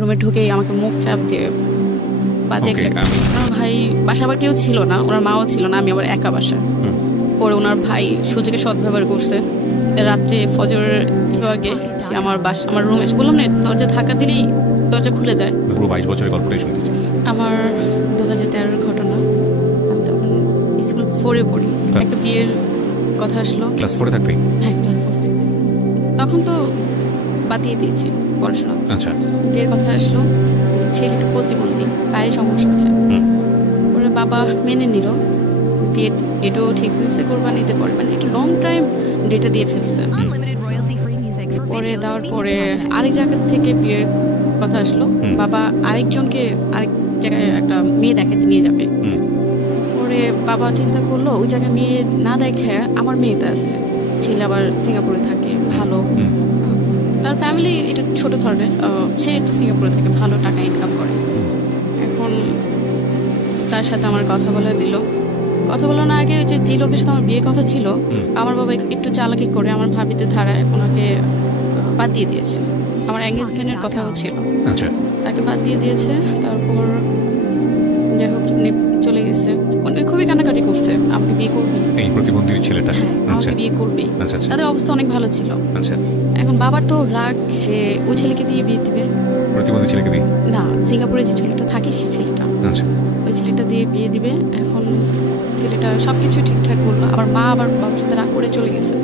রুমে ঢুকেই আমাকে মুখ চাপ দিয়ে বাজে একটা ভাই বাসা আবার কেউ ছিল না, ওনার মাও ছিল না, আমি আবার একা বাসা। পরে ওনার ভাই সুযোগে সদ্ব্যবহার করছে। রাত্রে ফজরের একটু আগে সে আমার রুমে এসে, বললাম না দরজা ধাক্কা দিলেই দরজা খুলে যায়। পুরো 22 বছরের গল্পটাই শুনতেছি। আমার 2013-এর ঘটনা। আমি তখন স্কুল 4-এ পড়ি। একটা বিয়ের কথা আসলো। ক্লাস 4-এ থাকতে? হ্যাঁ, ক্লাস 4 থাকতে। তখন তো বাতিয়ে দিয়েছি পড়াশোনা। আচ্ছা। বিয়ের কথা আসলো, ছেলে একটু প্রতিবন্ধী, পায়ে সমস্যা আছে। পরে বাবা মেনে নিল, ডেটও ঠিক হয়েছে, কোরবানিতে পরে মানে একটু লং টাইম ডেটে দিয়ে ফেলছে। পরে দেওয়ার পরে আরেক জায়গা থেকে বিয়ের কথা আসলো, বাবা আরেক জায়গায় একটা মেয়ে দেখাতে নিয়ে যাবে। পরে বাবা চিন্তা করলো ওই জায়গায় মেয়ে না দেখে আমার মেয়েটা আসছে, ছেলে আবার সিঙ্গাপুরে থাকে, ভালো তার ফ্যামিলি একটু ছোট ধরনের, সে একটু সিঙ্গাপুরে থাকে, ভালো টাকা ইনকাম করে। এখন তার সাথে আমার কথা বলে দিল। কথা বলার আগে যে লোকের সাথে আমার বিয়ের কথা ছিল, আমার বাবা একটু চালাকি করে আমার ভাবিতে ধারায় ওনাকে বাদ দিয়ে দিয়েছে। আমার এঙ্গেজমেন্টের কথাও ছিল, তাকে বাদ দিয়ে দিয়েছে। তারপর যাই হোক চলে গেছে, খুবই কান্নাকাটি করছে, আমাকে বিয়ে করবে, এই প্রতিবন্ধী ছেলেটা আমাকে বিয়ে করবে। তাদের অবস্থা অনেক ভালো ছিল। এখন বাবার তো রাগ, সে ওই ছেলেকে দিয়ে বিয়ে দিবে। প্রতিবন্ধী ছেলেকে দিয়ে না, সিঙ্গাপুরে যে ছেলেটা থাকে সেই ছেলেটা, ওই ছেলেটা দিয়ে বিয়ে দিবে। এখন ছেলেটা সবকিছু ঠিকঠাক করলো, আবার মা আবার বাবার সাথে রাগ করে চলে গেছে।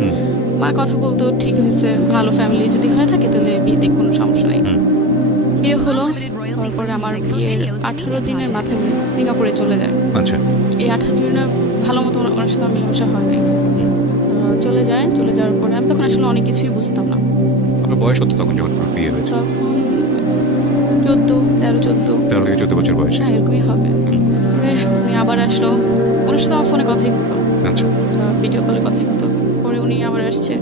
মা কথা বলতো ঠিক হয়েছে, ভালো ফ্যামিলি যদি হয়ে থাকে তাহলে বিয়ে দিক, কোনো সমস্যা নেই। বিয়ে হলো, তারপরে আমার বিয়ের 18 দিনের মাথায় সিঙ্গাপুরে চলে যায়। এই 18 দিনে ভালো মতো ওনার সাথে মেলামেশা হয় নাই। চলে যাওয়ার পরে আমি তখন আসলে অনেক কিছুই বুঝতাম না। আপনার বয়স কত তখন যখন বিয়ে হয়েছে? তখন 13 থেকে 14 বছর বয়স। হ্যাঁ, এরকমই হবে। উনি আবার আসলো, ওনার সাথে আমার ফোনে কথাই হতো, ভিডিও কলে কথাই হতো। পরে উনি আবার আসছে,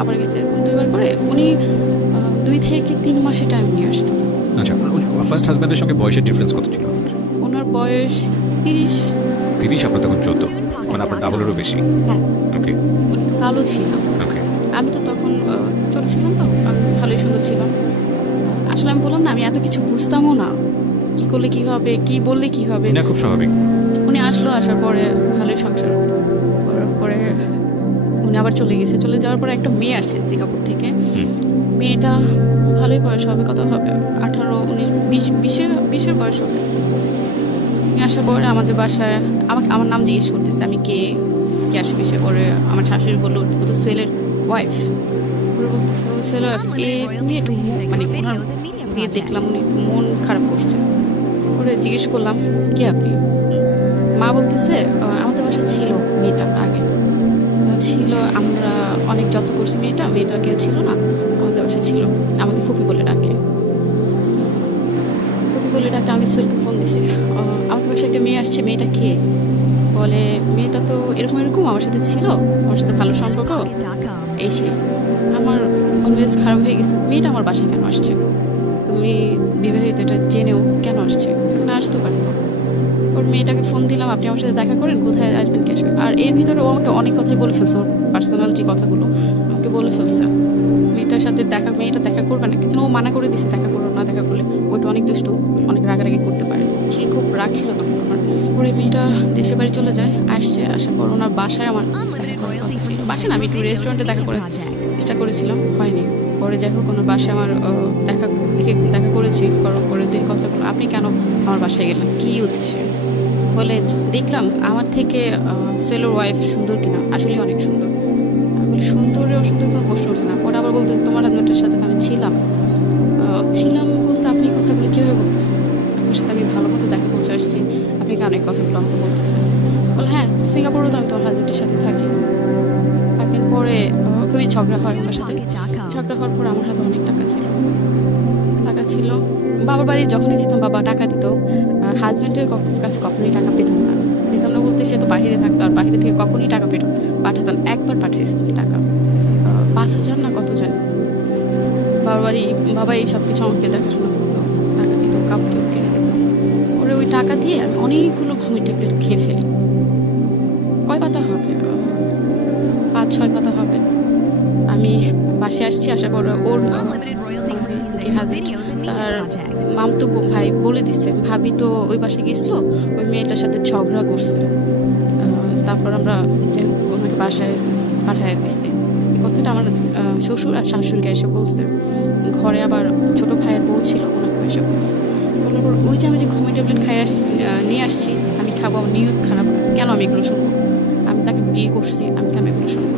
আবার গেছে, এরকম 2বার করে। উনি 2 থেকে 3 মাসে টাইম নিয়ে আসতো। আচ্ছা, ফার্স্ট হাজব্যান্ডের সঙ্গে বয়সের ডিফারেন্স কত ছিল? ওনার বয়স 30, আপনার তখন 14, মানে আপনার ডাবলেরও বেশি। হ্যাঁ, ওকে। কালো ছিলাম, আমি তো তখন ছোট ছিলাম, তো আমি ভালোই সুন্দর ছিলাম। আসলে আমি বললাম না, আমি এত কিছু বুঝতামও না, কি করলে কি হবে, কি বললে কি হবে। না, খুব স্বাভাবিক। উনি আসলো, আসার পরে ভালোই সংসার করার পরে উনি আবার চলে গেছে। চলে যাওয়ার পরে একটা মেয়ে আসছে সিঙ্গাপুর থেকে। মেয়েটা ভালোই বয়স হবে, কত হবে 18, 19, 20-এর বয়স হবে। উনি আসার পরে আমাদের বাসায় আমার নাম জিজ্ঞেস করতেছে, আমি কে আসে বিষয়ে। পরে আমার শাশুড়ি বললো ও তো সোহেলের ওয়াইফ। ওরা বলতেছে ও সোহেলের ওয়াইফ, তুমি একটু মানে ওনার দিয়ে দেখলাম উনি মন খারাপ করছে। ওরে জিজ্ঞেস করলাম কে আপনি? মা বলতেছে আমাদের বাসা ছিল মেয়েটা, আগে ছিল, আমরা অনেক যত্ন করছি মেয়েটার কেউ ছিল না, আমাদের বাসা ছিল, আমাকে ফুপি বলে ডাকে। আমি সোহেলকে ফোন দিছি, আমাদের বাসায় একটা মেয়ে আসছে, মেয়েটা কে? বলে মেয়েটা তো এরকম আমার সাথে ছিল, আমার সাথে ভালো সম্পর্ক, এই সেই। আমার মেজাজ খারাপ হয়ে গেছে, মেয়েটা আমার বাসায় কেন আসছে? তুমি বিবাহিত, এটা জেনেও কেন আসছে? না আসতে পারতো। ওর মেয়েটাকে ফোন দিলাম, আপনি আমার সাথে দেখা করেন, কোথায় আসবেন, কে আসবেন। আর এর ভিতরে ও আমাকে অনেক কথাই বলে ফেলছে, ওর পার্সোনাল যে কথাগুলো আমাকে বলে ফেলছে। মেয়েটার সাথে মেয়েটা দেখা করবে না, কিন্তু ও মানা করে দিছে দেখা করো না, দেখা করলে ওইটা অনেক দুষ্টু, অনেক রাগারাগি করতে পারে। সে খুব রাগ ছিল তখন আমার। পরে মেয়েটা দেশের বাড়ি চলে যায়, আসার পর ওনার বাসায় আমার দেখা করার কথা ছিল। বাসায় না, আমি একটু রেস্টুরেন্টে দেখা করার চেষ্টা করেছিলাম, হয়নি। পরে যাই হোক ওনার বাসায় আমার দেখা করেছি, করার পরে কথা বলো, আপনি কেন আমার বাসায় গেলেন, কি উদ্দেশ্যে? বলে দেখলাম আমার থেকে সোহেলের ওয়াইফ সুন্দর কিনা, আসলে অনেক সুন্দর। আমি বলি সুন্দর অসুন্দর কোনো প্রশ্ন ওঠে না। পরে আবার বলতে তোমার হাজবেন্ডের সাথে আমি ছিলাম বলতে আপনি কথাগুলো কীভাবে বলতেছেন? আপনার সাথে আমি ভালো মতো দেখা করতে আসছি, আপনি কেন অনেক কথাগুলো আমাকে বলতেছেন? বলে হ্যাঁ, সিঙ্গাপুরে তো আমি তোমার হাজবেন্ডের সাথে থাকেন। পরে খুবই ঝগড়া হয় ওনার সাথে। ঝগড়া হওয়ার পর আমার হাতে অনেক টাকা ছিল। বাবার বাড়ি যখনই যেতাম বাবা টাকা দিত। হাজব্যান্ডের কাছে কখনোই টাকা পেতাম না বলতে, সে তো বাহিরে থাকতো, আর বাহিরে থেকে কখনই টাকা পাঠাতাম। একবার পাঠিয়েছি টাকা 5,000 না কত জানি। বাবা এই সব কিছু আমাকে দেখাশোনা করতো, টাকা দিত, কাপড় কিনে দিত। ওরে ওই টাকা দিয়ে আমি অনেকগুলো ঘুমের ট্যাবলেট খেয়ে ফেলি। কয় পাতা হবে, 5-6 পাতা হবে। আমি বাসে আসছি, আসার পর ওর যে হাজবেন্ড তার মামতো ভাই বলে দিছে, ভাবি তো ওই বাসায় গেছিল, ওই মেয়েটার সাথে ঝগড়া করছে। তারপর আমরা ওনাকে বাসায় পাঠায় দিচ্ছি। এই কথাটা আমার শ্বশুর আর শাশুড়িকে এসে বলছে। ঘরে আবার ছোট ভাইয়ের বউ ছিল, ওনাকে এসে বলছে। বলার পর ওই যে আমি যে ঘুমের ট্যাবলেট নিয়ে আসছি, আমি খাবো, আমার নিয়ত খারাপ, কেন আমি এগুলো শুনবো? আমি তাকে বিয়ে করছি, আমি কেন এগুলো শুনবো?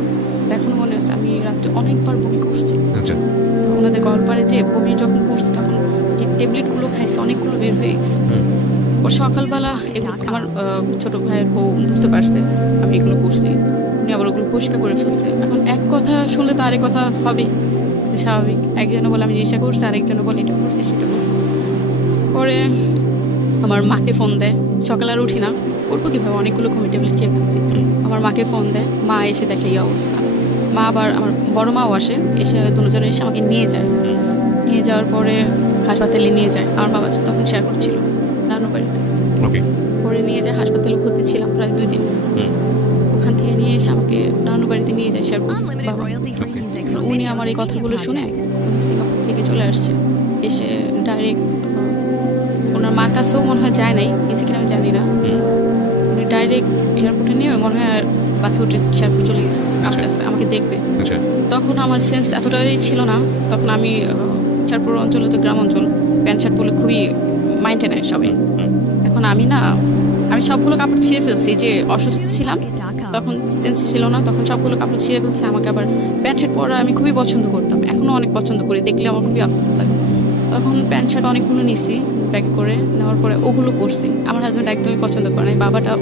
এখনো মনে আছে আমি রাত্রে অনেকবার বমি করছি। ওনাদের গল্পারে যে বমি যখন করছি, তখন যে ট্যাবলেটগুলো খাইছে অনেকগুলো বের হয়ে গেছে। ওর সকালবেলা আমার ছোট ভাইয়ের বউ বুঝতে পারছে আমি এগুলো করছি, উনি আবার ওগুলো পরিষ্কার করে ফেলছে। এখন এক কথা শুনলে তো আরেক কথা হবে, স্বাভাবিক। একজনে বলে আমি নেশা করছি, আরেকজনে বলে এটা করছি সেটা করছি। পরে আমার মাকে ফোন দেয়, সকালে আর উঠি না, উঠবো কীভাবে, অনেকগুলো ঘুমের ট্যাবলেট খেয়ে ফেলছি। আমার মাকে ফোন দেয়, মা এসে দেখে এই অবস্থা। মা আবার আমার বড় মাও আসে, এসে দুজনে এসে আমাকে নিয়ে যায়। নিয়ে যাওয়ার পরে হাসপাতালে নিয়ে যায়। আমার বাবা তখন শেয়ার করছিল নানু বাড়িতে। পরে নিয়ে যায়, হাসপাতালে ভর্তি ছিলাম প্রায় 2 দিন। ওখান থেকে নিয়ে এসে আমাকে নানু বাড়িতে নিয়ে যায় শেয়ার করতে বাবা। উনি আমার এই কথাগুলো শুনে উনি সিঙ্গাপুর থেকে চলে আসছে। এসে ডাইরেক্ট ওনার মার কাছেও মনে হয় যায় নাই, গেছে কিনা আমি জানি না। উনি ডাইরেক্ট এয়ারপোর্টে নিয়ে মনে হয় আর বাসে উঠে শেয়ারপুর চলে গেছে, আসতে আমাকে দেখবে। তখন আমার সেন্স এতটাই ছিল না। তখন আমি শেয়ারপুর অঞ্চলে তো গ্রাম অঞ্চল, প্যান্ট শার্ট পরলে খুবই মাইন্ডে নেয় সবাই। এখন আমি সবগুলো কাপড় ছিঁড়ে ফেলছি, যে অসুস্থ ছিলাম তখন সেন্স ছিল না, তখন সবগুলো কাপড় ছিঁড়ে ফেলছে। আমাকে আবার প্যান্ট শার্ট পরা আমি খুবই পছন্দ করতাম, এখনও অনেক পছন্দ করি, দেখলে আমার খুবই আফসোস লাগে। তখন প্যান্ট শার্ট অনেকগুলো নিছি, ব্যাগ করে নেওয়ার পরে ওগুলো পরছি। আমার হাজব্যান্ড একদমই পছন্দ করে নাই,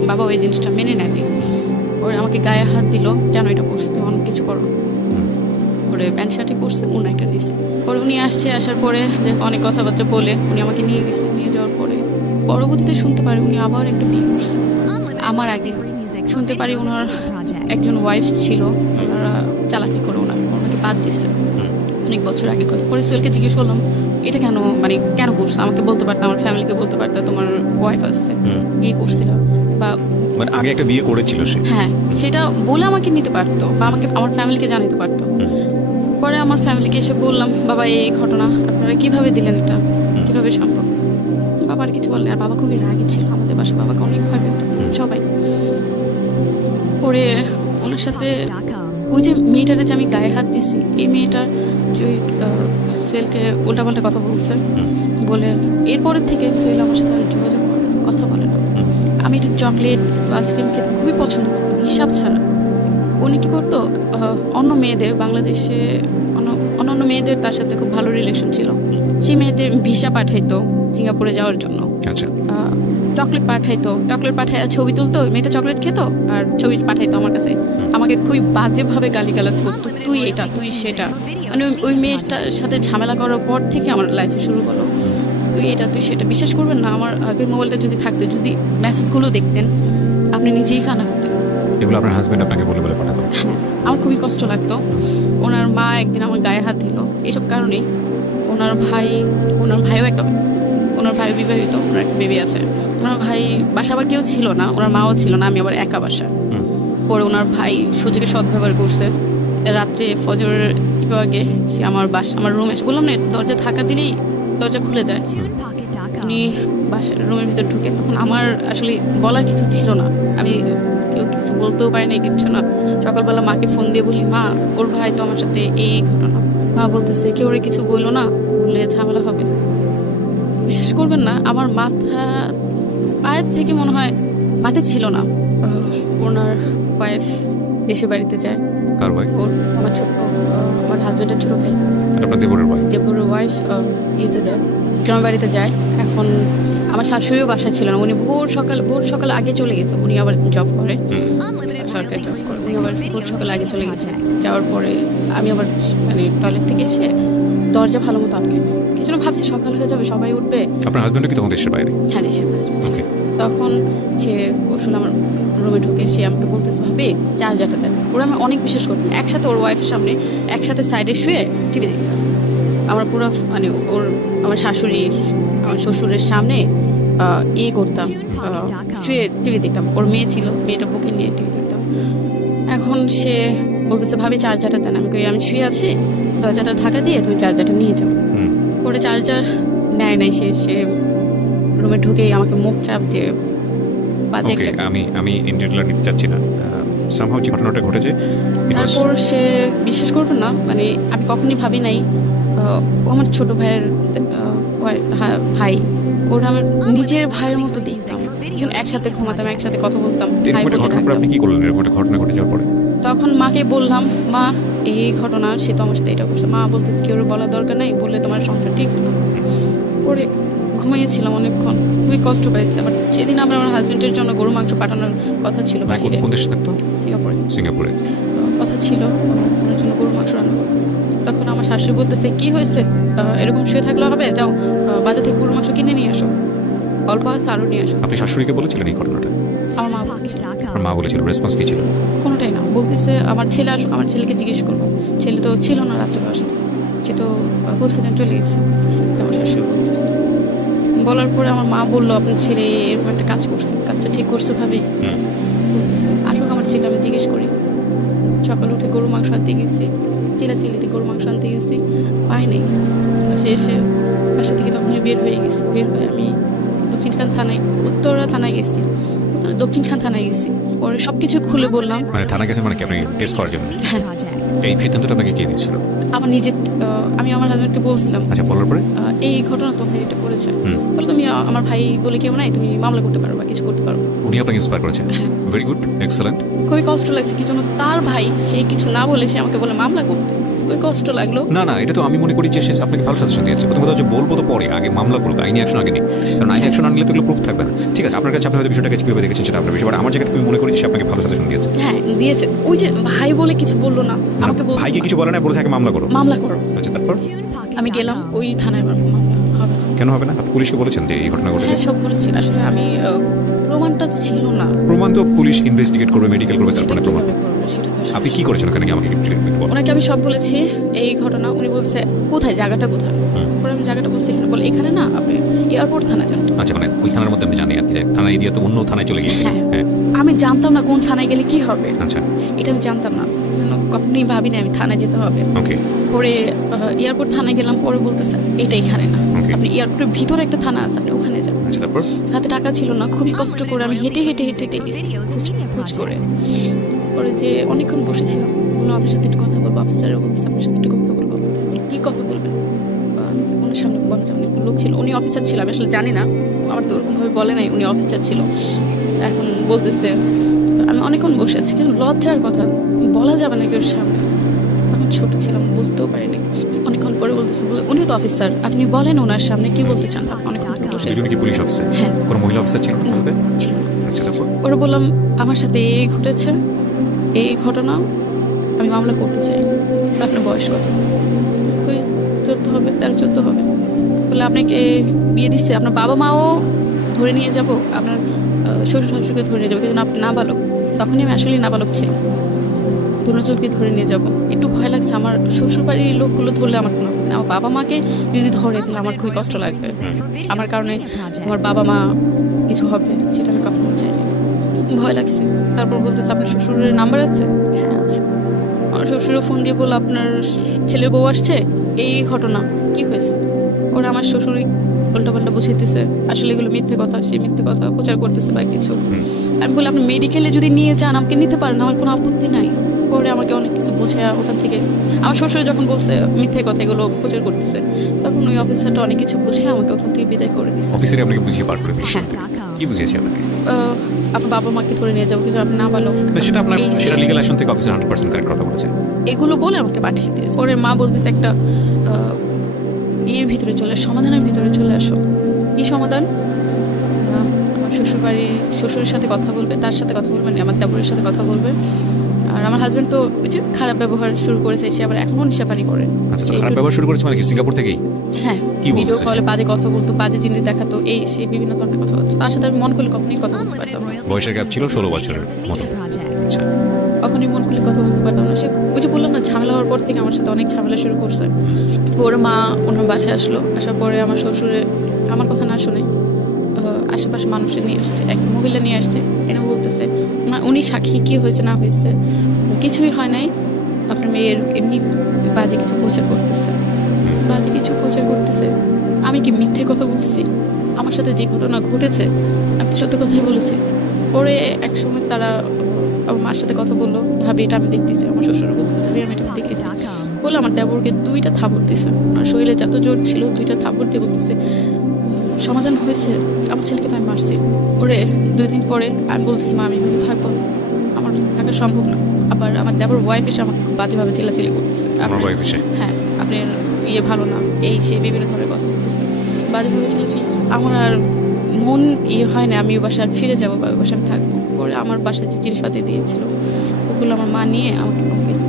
বাবা ওই জিনিসটা মেনে নেয়নি। ওরে আমাকে গায়ে হাত দিল, কেন এটা করছি, তুমি অনেক কিছু করো। ওরে প্যান্ট শার্টই করছে, উনি একটা নিছে। পরে উনি আসার পরে যে অনেক কথাবার্তা বলে উনি আমাকে নিয়ে গেছে। নিয়ে যাওয়ার পরে পরবর্তীতে শুনতে পারি উনি আবার একটা বিয়ে করছে আমার আগে। শুনতে পারি ওনার একজন ওয়াইফ ছিল, ওনারা চালাকি করে ওনাকে বাদ দিচ্ছে অনেক বছর আগের কথা। পরে সোহেলকে জিজ্ঞেস করলাম এটা কেন করছো, আমাকে বলতে পারতো, আমার ফ্যামিলিকে বলতে পারতো তোমার ওয়াইফ আসছে, বিয়ে করছিল, বা আগে একটা বিয়ে করেছিল সে, হ্যাঁ সেটা বলে আমাকে নিতে পারতো, বা আমার ফ্যামিলিকে জানাতে পারতো। পরে আমার ফ্যামিলিকে এসে বললাম, বাবা এই ঘটনা, আপনারা কিভাবে দিলেন, এটা কিভাবে সম্ভব? বাবার কিছু বলেন। আর বাবা খুবই রাগী ছিল, আমাদের বাসায় বাবাকে অনেক ভয় পেত সবাই। পরে ওনার সাথে ওই যে মেয়েটারে যে আমি গায়ে হাত দিছি, এই মেয়েটার সোহেলকে উল্টাপাল্টা কথা বলছে, বলে এরপরের থেকে সোহেল আমার সাথে আর যোগাযোগ করে কথা বলে না। আমি একটু চকলেট আইসক্রিম খেতে খুবই পছন্দ করতাম, হিসাব ছাড়া। উনি কী করতো, অন্য মেয়েদের, বাংলাদেশে অন্যান্য মেয়েদের তার সাথে খুব ভালো রিলেশন ছিল, সেই মেয়েদের ভিসা পাঠাইতো সিঙ্গাপুরে যাওয়ার জন্য। চকলেট পাঠায় ছবি তুলতো, মেয়েটা চকলেট খেতো আর ছবি পাঠাইতো আমার কাছে। আমাকে খুবই বাজেভাবে গালিগালাজ করতো, তুই এটা তুই সেটা। মানে ওই মেয়েটার সাথে ঝামেলা করার পর থেকে আমার লাইফে শুরু হলো, তুই এটা তুই সেটা। বিশ্বাস করবেন না, আমার আগের মোবাইলটা যদি থাকতো, যদি মেসেজগুলো দেখতেন, আপনি নিজেই কান্না করতেন। এগুলো আপনার হাজবেন্ড আপনাকে বলে পাঠাতো? হ্যাঁ, আমার খুবই কষ্ট লাগতো। ওনার মা একদিন আমার গায়ে হাত দিল এইসব কারণেই। ওনার ভাই বিবাহিত, ওনার একটা বেবি আছে। ওনার ভাই বাসা আবার কেউ ছিল না, ওনার মাও ছিল না, আমি আবার একা বাসা। পরে ওনার ভাই সুযোগে সদ্ব্যবহার করছে। রাত্রে ফজরের একটু আগে সে আমার রুমে এসে, বললাম না দরজা থাকা দিলেই দরজা খুলে যায়, উনি বাসার রুমের ভিতর ঢুকে। তখন আমার আসলে বলার কিছু ছিল না, আমি কেউ কিছু বলতেও পারি না, কিচ্ছু না। সকালবেলা মাকে ফোন দিয়ে বলি, মা ওর ভাই তো আমার সাথে এই ঘটনা। মা বলতেছে কেউ ওরে কিছু বললো না, বললে ঝামেলা হবে। বিশ্বাস করবেন না, আমার মাথা পায়ের থেকে মনে হয় মাটি ছিল না। ওনার ওয়াইফ দেশের বাড়িতে যায়। কার ওয়াইফ? আমার হাজবেন্ডের ছোট ভাই, দেবরের ওয়াইফ ইয়েতে যায়, গ্রামের বাড়িতে যায়। এখন আমার শাশুড়িও বাসায় ছিল না, উনি ভোর সকাল আগে চলে গেছে। উনি আবার জব করে, সরকারি জব করে। উনি আবার ভোর সকাল আগে চলে গেছে। যাওয়ার পরে আমি আবার টয়লেট থেকে এসে দরজা ভালো মতো আটকে, কিছু না ভাবছি সকাল হয়ে যাবে, সবাই উঠবে। আপনার হাজবেন্ড কি তখন দেশের বাইরে? হ্যাঁ, দেশের বাইরে। তখন সে কৌশল আমার রুমে ঢুকে সে আমাকে বলতেছে, ভাবি চার্জারটা দেন। ওরা আমি অনেক বিশ্বাস করতাম, একসাথে ওর ওয়াইফের সামনে একসাথে সাইডে শুয়ে টিভি দেখতাম। আমার পুরো আমার শাশুড়ি আমার শ্বশুরের সামনে করতাম, শুয়ে টিভি দেখতাম। ওর মেয়ে ছিল, মেয়েটা বুকে নিয়ে টিভি দেখতাম। এখন সে বলতেছে, ভাবি চার্জারটা দেন। আমি শুয়ে আছি, দরজাটা ঢাকা দিয়ে তুমি চার্জারটা নিয়ে যাও। পরে চার্জার নেয় নাই, সে রুমে ঢুকেই আমাকে মুখ চাপ দিয়ে বাজে ওকে, একটা। আমি ইন্ডিভিজুয়াল নিতে চাচ্ছি না। সামহাউ যে ঘটনাটা ঘটেছে, it was- তারপর সে বিশ্বাস করবে না, মানে আমি কখনই ভাবি নাই ও আমার ছোট ভাইয়ের ভাই, ওরা আমার নিজের ভাইয়ের মতো দেখতাম, দুজন একসাথে ঘুমাতাম, একসাথে কথা বলতাম, ভাই এরকম একটা বলে ঘটনার পর ডাকতাম। আপনি কি করলেন? এরকম একটা ঘটনা ঘটে যাওয়ার পরে তখন মাকে বললাম, মা এই ঘটনা, সে তো আমার সাথে এটা করছে। মা বলতেছে কি ওর বলার দরকার নাই, বললে তোমার সংসার ঠিক না। পরে ঘুমিয়েছিলাম অনেকক্ষণ, খুবই কষ্ট পাইছি। আবার সেদিন আমার হাজবেন্ডের জন্য গরু মাংস পাঠানোর কথা ছিল বাইরে, কোন দেশে থাকতো? সিঙ্গাপুরে সিঙ্গাপুরে। কথা ছিল ওনার জন্য গরু মাংস রান্না করবো। তখন আমার শাশুড়ি বলতেছে কি হয়েছে, এরকম শুয়ে থাকলে হবে, যাও বাজার থেকে গরু মাংস কিনে নিয়ে আসো, অল্প আছে আরও নিয়ে আসো। আপনি শাশুড়িকে বলেছিলেন এই ঘটনাটা? আমার মা বলছে, আর মা বলেছিল, রেসপন্স কি ছিল? কোনোটাই না, বলতেছে আমার ছেলে আসুক, আমার ছেলেকে জিজ্ঞেস করবো। ছেলে তো ছিল না রাত্রে বাসায়, সে তো কোথায় যেন চলে গেছে, আমার শাশুড়ি বলতেছে। বলার পরে আমার মা বললো আপনার ছেলে এরকম একটা কাজ করছে, কাজটা ঠিক করছে ভাবি। বলতেছে আসুক আমার ছেলে, আমি জিজ্ঞেস করি। সকালে উঠে গরু মাংস আনতে গেছি, চিলাচিলিতে গরু মাংস আনতে গেছি, পাই নাই। বাসায় এসে বাসা থেকে তখনই বের হয়ে গেছি। বের হয়ে আমি দক্ষিণখান থানায়, উত্তরা থানায় গেছি, দক্ষিণখান থানায় গেছি। পরে সবকিছু খুলে বললাম। মানে থানা গেছেন মানে কি আপনি টেস্ট করার জন্য? হ্যাঁ, এই সিদ্ধান্তটা আপনাকে কে দিয়েছিল? আমার নিজে, আমি আমার হাজবেন্ডকে বলছিলাম। আচ্ছা, বলার পরে এই ঘটনা তো ভাই এটা করেছে, বলে তুমি আমার ভাই বলে কেউ নাই, তুমি মামলা করতে পারো বা কিছু করতে পারো। উনি আপনাকে ইন্সপায়ার করেছেন? হ্যাঁ। Very good, excellent. খুবই কষ্ট লাগছে কি জন্য, তার ভাই সে কিছু না বলে সে আমাকে বলে মামলা করতে, খুবই কষ্ট লাগলো। না না, এটা তো আমি মনে করি যে সে আপনাকে ভালো সাজেশন দিয়েছে। প্রথম কথা হচ্ছে বলবো তো পরে, আগে মামলা করুক, আইনি অ্যাকশন আগে নেই, কারণ আইনি অ্যাকশন আনলে তো এগুলো প্রুফ থাকবে না। ঠিক আছে, আপনার কাছে আপনি হয়তো বিষয়টাকে কিভাবে দেখেছেন সেটা আপনার বিষয়, আমার জায়গা থেকে আমি মনে করি যে সে আপনাকে ভালো সাজেশন দিয়েছে। হ্যাঁ দিয়েছে, ওই যে ভাই বলে কিছু বললো না, আমাকে বলছে ভাইকে কিছু বলে না, বলে থাকে মামলা করো। মামলা করো। আচ্ছা, তারপর আমি গেলাম ওই থানায়, মামলা হবে না। কেন হবে না? আপনি পুলিশকে বলেছেন যে এই ঘটনা ঘটেছে? হ্যাঁ সব বলেছি, আসলে আমি প্রমাণটা ছিল না। প্রমাণ তো পুলিশ ইনভেস্টিগেট করবে, মেডিকেল করবে, সেটা তারপরে প্রমাণ। কিভাবে করবে সেটা তো আসলে- আপনি কি করেছেন ওখানে গিয়ে আমাকে একটু বলুন। ওনাকে আমি সব বলেছি এই ঘটনা। উনি বলছে কোথায়, জায়গাটা কোথায়? পরে আমি জায়গাটা বলছি এখানে, বলে এখানে না, আপনি এয়ারপোর্ট থানা যান। আচ্ছা, মানে ওই থানার মধ্যে আপনি জানি আর কি, যে থানা এরিয়া তো অন্য থানায় চলে গিয়েছে। হ্যাঁ। হ্যাঁ, আমি জানতাম না কোন থানায় গেলে কি হবে, আচ্ছা, এটা আমি জানতাম না, জন্য কখনোই ভাবি না আমি থানায় যেতে হবে। ওকে। পরে এয়ারপোর্ট থানায় গেলাম, পরে বলতেছে এটা এখানে না, Okay. আপনি এয়ারপোর্টের ভিতরে একটা থানা আছে, আপনি ওখানে যান। আচ্ছা, তারপর হাতে টাকা ছিল না, খুবই কষ্ট করে আমি হেঁটে হেঁটে হেঁটে হেঁটে গেছি খোঁজ করে। পরে যে অনেকক্ষণ বসেছিলাম, বললাম আপনার সাথে একটু কথা বলবো, অফিসারও বলছে আপনার সাথে একটু কথা বলবো। কি কথা বলবেন? ওনার সামনে বলা যাবে না, লোক ছিল, উনি অফিসার ছিল, আমি আসলে জানি না, আমার তো ওরকমভাবে বলে নাই উনি অফিসার ছিল। এখন বলতেছে, আমি অনেকক্ষণ বসে আছি, কিন্তু লজ্জার কথা বলা যাবে না কেউ সামনে, আমি ছোট ছিলাম বুঝতেও পারিনি। অনেকক্ষণ পরে বলতেছে, বলে উনিও তো অফিসার, আপনি বলেন ওনার সামনে কি বলতে চান। অনেকক্ষণ বসে দুজনে কি পুলিশ অফিসার? হ্যাঁ। কোনো মহিলা অফিসার ছিল না বলতে? ছিল। আচ্ছা, তারপর ওরা বললাম আমার সাথে এই ঘটেছে, এই ঘটনা, আমি মামলা করতে চাই। আপনার বয়স কত? কই 14 হবে, 13-14 হবে। বলে আপনাকে বিয়ে দিচ্ছে, আপনার বাবা মাও ধরে নিয়ে যাব, আপনার শ্বশুর শাশুড়িকে ধরে নিয়ে যাবো, কিন্তু আপনি নাবালক। তখনই আমি আসলে নাবালক ছিলাম, দুজনকে ধরে নিয়ে যাব। একটু ভয় লাগছে, আমার শ্বশুর বাড়ির লোকগুলো ধরলে আমার কোনো, আমার বাবা মাকে যদি ধরে দিলে আমার খুবই কষ্ট লাগবে, আমার কারণে আমার বাবা মা কিছু হবে, সেটা আমি কখনো চাইনি, ভয় লাগছে। তারপর বলতেছে আপনার শ্বশুরের নাম্বার আছে? হ্যাঁ আছে। আমার শ্বশুরও ফোন দিয়ে বললো আপনার ছেলের বউ আসছে, এই ঘটনা কি হয়েছে। ওরা আমার শ্বশুরই উল্টাপাল্টা বুঝাইতেছে, আসলে এগুলো মিথ্যে কথা, সে মিথ্যে কথা প্রচার করতেছে বা কিছু। আমি বলি আপনি মেডিকেলে যদি নিয়ে যান আমাকে নিতে পারেন, আমার কোনো আপত্তি নাই। পরে আমাকে অনেক কিছু বুঝে ওখান থেকে, আমার শ্বশুর যখন বলছে মিথ্যে কথা এগুলো প্রচার করতেছে, তখন ওই অফিসারটা অনেক কিছু বুঝে আমাকে ওখান থেকে বিদায় করে দিচ্ছে। অফিসারই আপনাকে বুঝিয়ে পার করে দিয়েছে? হ্যাঁ। কি বুঝিয়েছে আপনাকে? আপনার বাবা মাকে ধরে নিয়ে যাবো, কিছু আপনি নাবালক, সেটা আপনার, এই সেটা সেই। লিগ্যাল অ্যাকশন থেকে অফিসার 100% কারেক্ট কথা বলেছে। এগুলো বলে আমাকে পাঠিয়ে দিয়েছে। পরে মা বলতেছে একটা এর ভিতরে চলে, সমাধানের ভিতরে চলে আসো। কি সমাধান? আমার শ্বশুরের সাথে কথা বলবে, তার সাথে কথা বলবে না, আমার দেবরের সাথে কথা বলবে। আর আমার হাজবেন্ড তো ওই যে খারাপ ব্যবহার শুরু করেছে, সে আবার এখনো নেশাপানি করে। আচ্ছা, তো খারাপ ব্যবহার শুরু করেছে মানে কি সিঙ্গাপুর থেকেই? হ্যাঁ, কি বলছে ভিডিও সে? কলে বাজে কথা বলতো, বাজে জিনিস দেখাতো, এই সে বিভিন্ন ধরনের কথা বলতো। তার সাথে আমি মন খুলে কখনোই কথা বলতে পারতাম না। বয়সের গ্যাপ ছিল 16 বছরের মতো। আচ্ছা, কখনোই মন খুলে কথা বলতে পারতাম না। সে ওই যে বললাম না, ঝামেলা হওয়ার পর থেকে আমার সাথে অনেক ঝামেলা শুরু করছে। ওর মা ওনার বাসায় আসলো, আসার পরে আমার শ্বশুরে আমার কথা না শুনে আশেপাশে মানুষের নিয়ে আসছে, এক মহিলা নিয়ে আসছে, এনে বলতেছে উনি সাক্ষী, কি হয়েছে না হয়েছে কিছুই হয় নাই, আপনার মেয়ের এমনি বাজে কিছু প্রচার করতেছে, বাজে কিছু প্রচার করতেছে। আমি কি মিথ্যে কথা বলছি? আমার সাথে যে ঘটনা ঘটেছে আমি তো সত্যি কথাই বলেছি। পরে এক সময় তারা আমার মার সাথে কথা বললো, ভাবি এটা আমি দেখতেছি। আমার শ্বশুর বলতেছে, ভাবি আমি এটা দেখতেছি বলে আমার দেবরকে 2টা থাপড় দিছে। আমার শরীরে যত জোর ছিল 2টা থাপড় দিয়ে বলতেছে সমাধান হয়েছে, আমার ছেলেকে তো আমি মারছি। ওরে 2 দিন পরে আমি বলতেছি মা আমি এভাবে থাকবো না, আমার থাকা সম্ভব না। আবার আমার দেবর ওয়াইফ এসে আমাকে খুব বাজেভাবে চিল্লাচিল্লি করতেছে, হ্যাঁ আপনার ভালো না, এই সেই বিভিন্ন ধরনের কথা বলতেছে, বাজেভাবে চিল্লাচিল্লি করতেছে। আমার আর মন হয় না আমি ওই বাসায় ফিরে যাবো বা ওই বাসায় আমি থাকবো। পরে আমার বাসায় যে জিনিসপাতি দিয়েছিল ওগুলো আমার মা নিয়ে আমাকে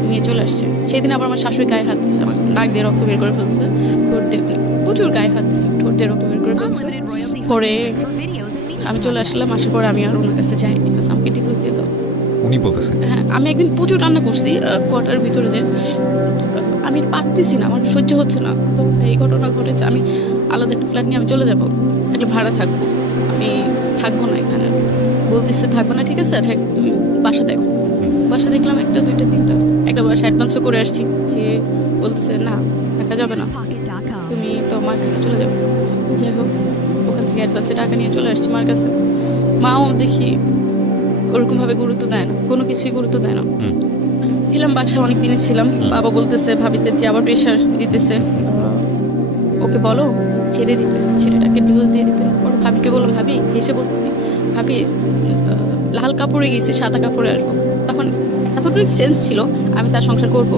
নিয়ে চলে আসছে। সেদিন আবার আমার শাশুড়ি গায়ে হাত দিচ্ছে, আমার নাক দিয়ে রক্ত বের করে ফেলছে, ঠোঁট দিয়ে প্রচুর গায়ে হাত দিচ্ছে, ঠোঁট দিয়ে রক্ত বের করে ফেলছে। পরে আমি চলে আসলাম, আসার পরে আমি আর ওনার কাছে যাইনি, আমাকে ডিভোর্স দিয়ে দাও উনি বলতেছে। হ্যাঁ আমি একদিন প্রচুর কান্না করছি কোয়ার্টারের ভিতরে, যে আমি পারতেছি না, আমার সহ্য হচ্ছে না। তো এই ঘটনা ঘটেছে, আমি আলাদা একটা ফ্ল্যাট নিয়ে আমি চলে যাবো, একটা ভাড়া থাকবো, আমি থাকবো না এখানে। বলতেছে থাকবো না, ঠিক আছে আচ্ছা তুমি বাসা দেখো। বাসা দেখলাম 1টা 2টা 3টা, একটা বাসা অ্যাডভান্সও করে আসছি। সে বলতেছে না থাকা যাবে না, তুমি তো মার কাছে চলে যাও। যাই হোক ওখান থেকে অ্যাডভান্সে টাকা নিয়ে চলে আসছি মার কাছে। মাও দেখি ওরকমভাবে গুরুত্ব দেয় না, কোনো কিছুই গুরুত্ব দেয় না। ছিলাম বাসায় অনেক দিনই ছিলাম। বাবা বলতেছে ভাবিতে আবার প্রেশার দিতেছে, ওকে বলো ছেড়ে দিতে, ছেলেটাকে ডিভোর্স দিয়ে দিতে। ওর ভাবিকে বললাম, ভাবি এসে বলতেছি ভাবি লাল কাপড়ে গেছি সাদা কাপড়ে আসবো। তখন এতটুকু সেন্স ছিল আমি তার সংসার করব,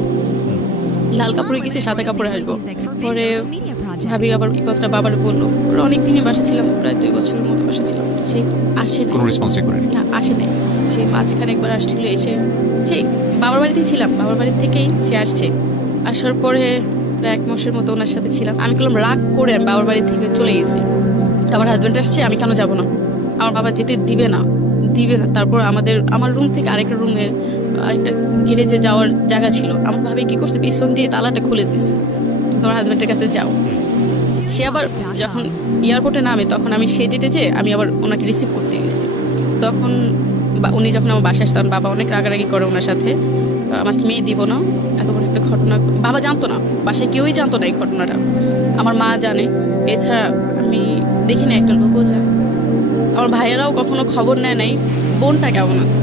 লাল কাপড়ে গেছি সাদা কাপড়ে আসবো। পরে ভাবি আবার এই কথাটা বাবার বললো। ওরা অনেক দিনই বাসা ছিলাম, প্রায় 2 বছরের মতো বাসা ছিলাম। সে আসে না, কোনো রেসপন্সই করেনি। না আসে নাই। সে মাঝখানে একবার আসছিল, এসে সেই বাবার বাড়িতেই ছিলাম, বাবার বাড়ি থেকেই সে আসছে। আসার পরে প্রায় 1 মাসের মতো ওনার সাথে ছিলাম। আমি বললাম রাগ করে আমি বাবার বাড়ি থেকে চলে গেছি। আমার হাজব্যান্ড আসছে, আমি কেন যাবো না, আমার বাবা যেতে দিবে না। তারপর আমার রুম থেকে আরেকটা রুমের আরেকটা গ্যারেজে যাওয়ার জায়গা ছিল, আমার ভাবে কি করছে পিছন দিয়ে তালাটা খুলে দিছে, তোমার হাজব্যান্ডের কাছে যাও। সে আবার যখন এয়ারপোর্টে নামে তখন আমি সেজে আমি আবার ওনাকে রিসিভ করতে গেছি। তখন উনি যখন আমার বাসায় আসতেন বাবা অনেক রাগারাগি করে ওনার সাথে, আমার মেয়ে দিব না, এত বড় একটা ঘটনা। বাবা জানতো না, বাসায় কেউই জানতো না এই ঘটনাটা, আমার মা জানে, এছাড়া আমি দেখি না একটা লোকও যায়। আমার ভাইয়েরাও কখনো খবর নেয় নাই বোনটা কেমন আছে।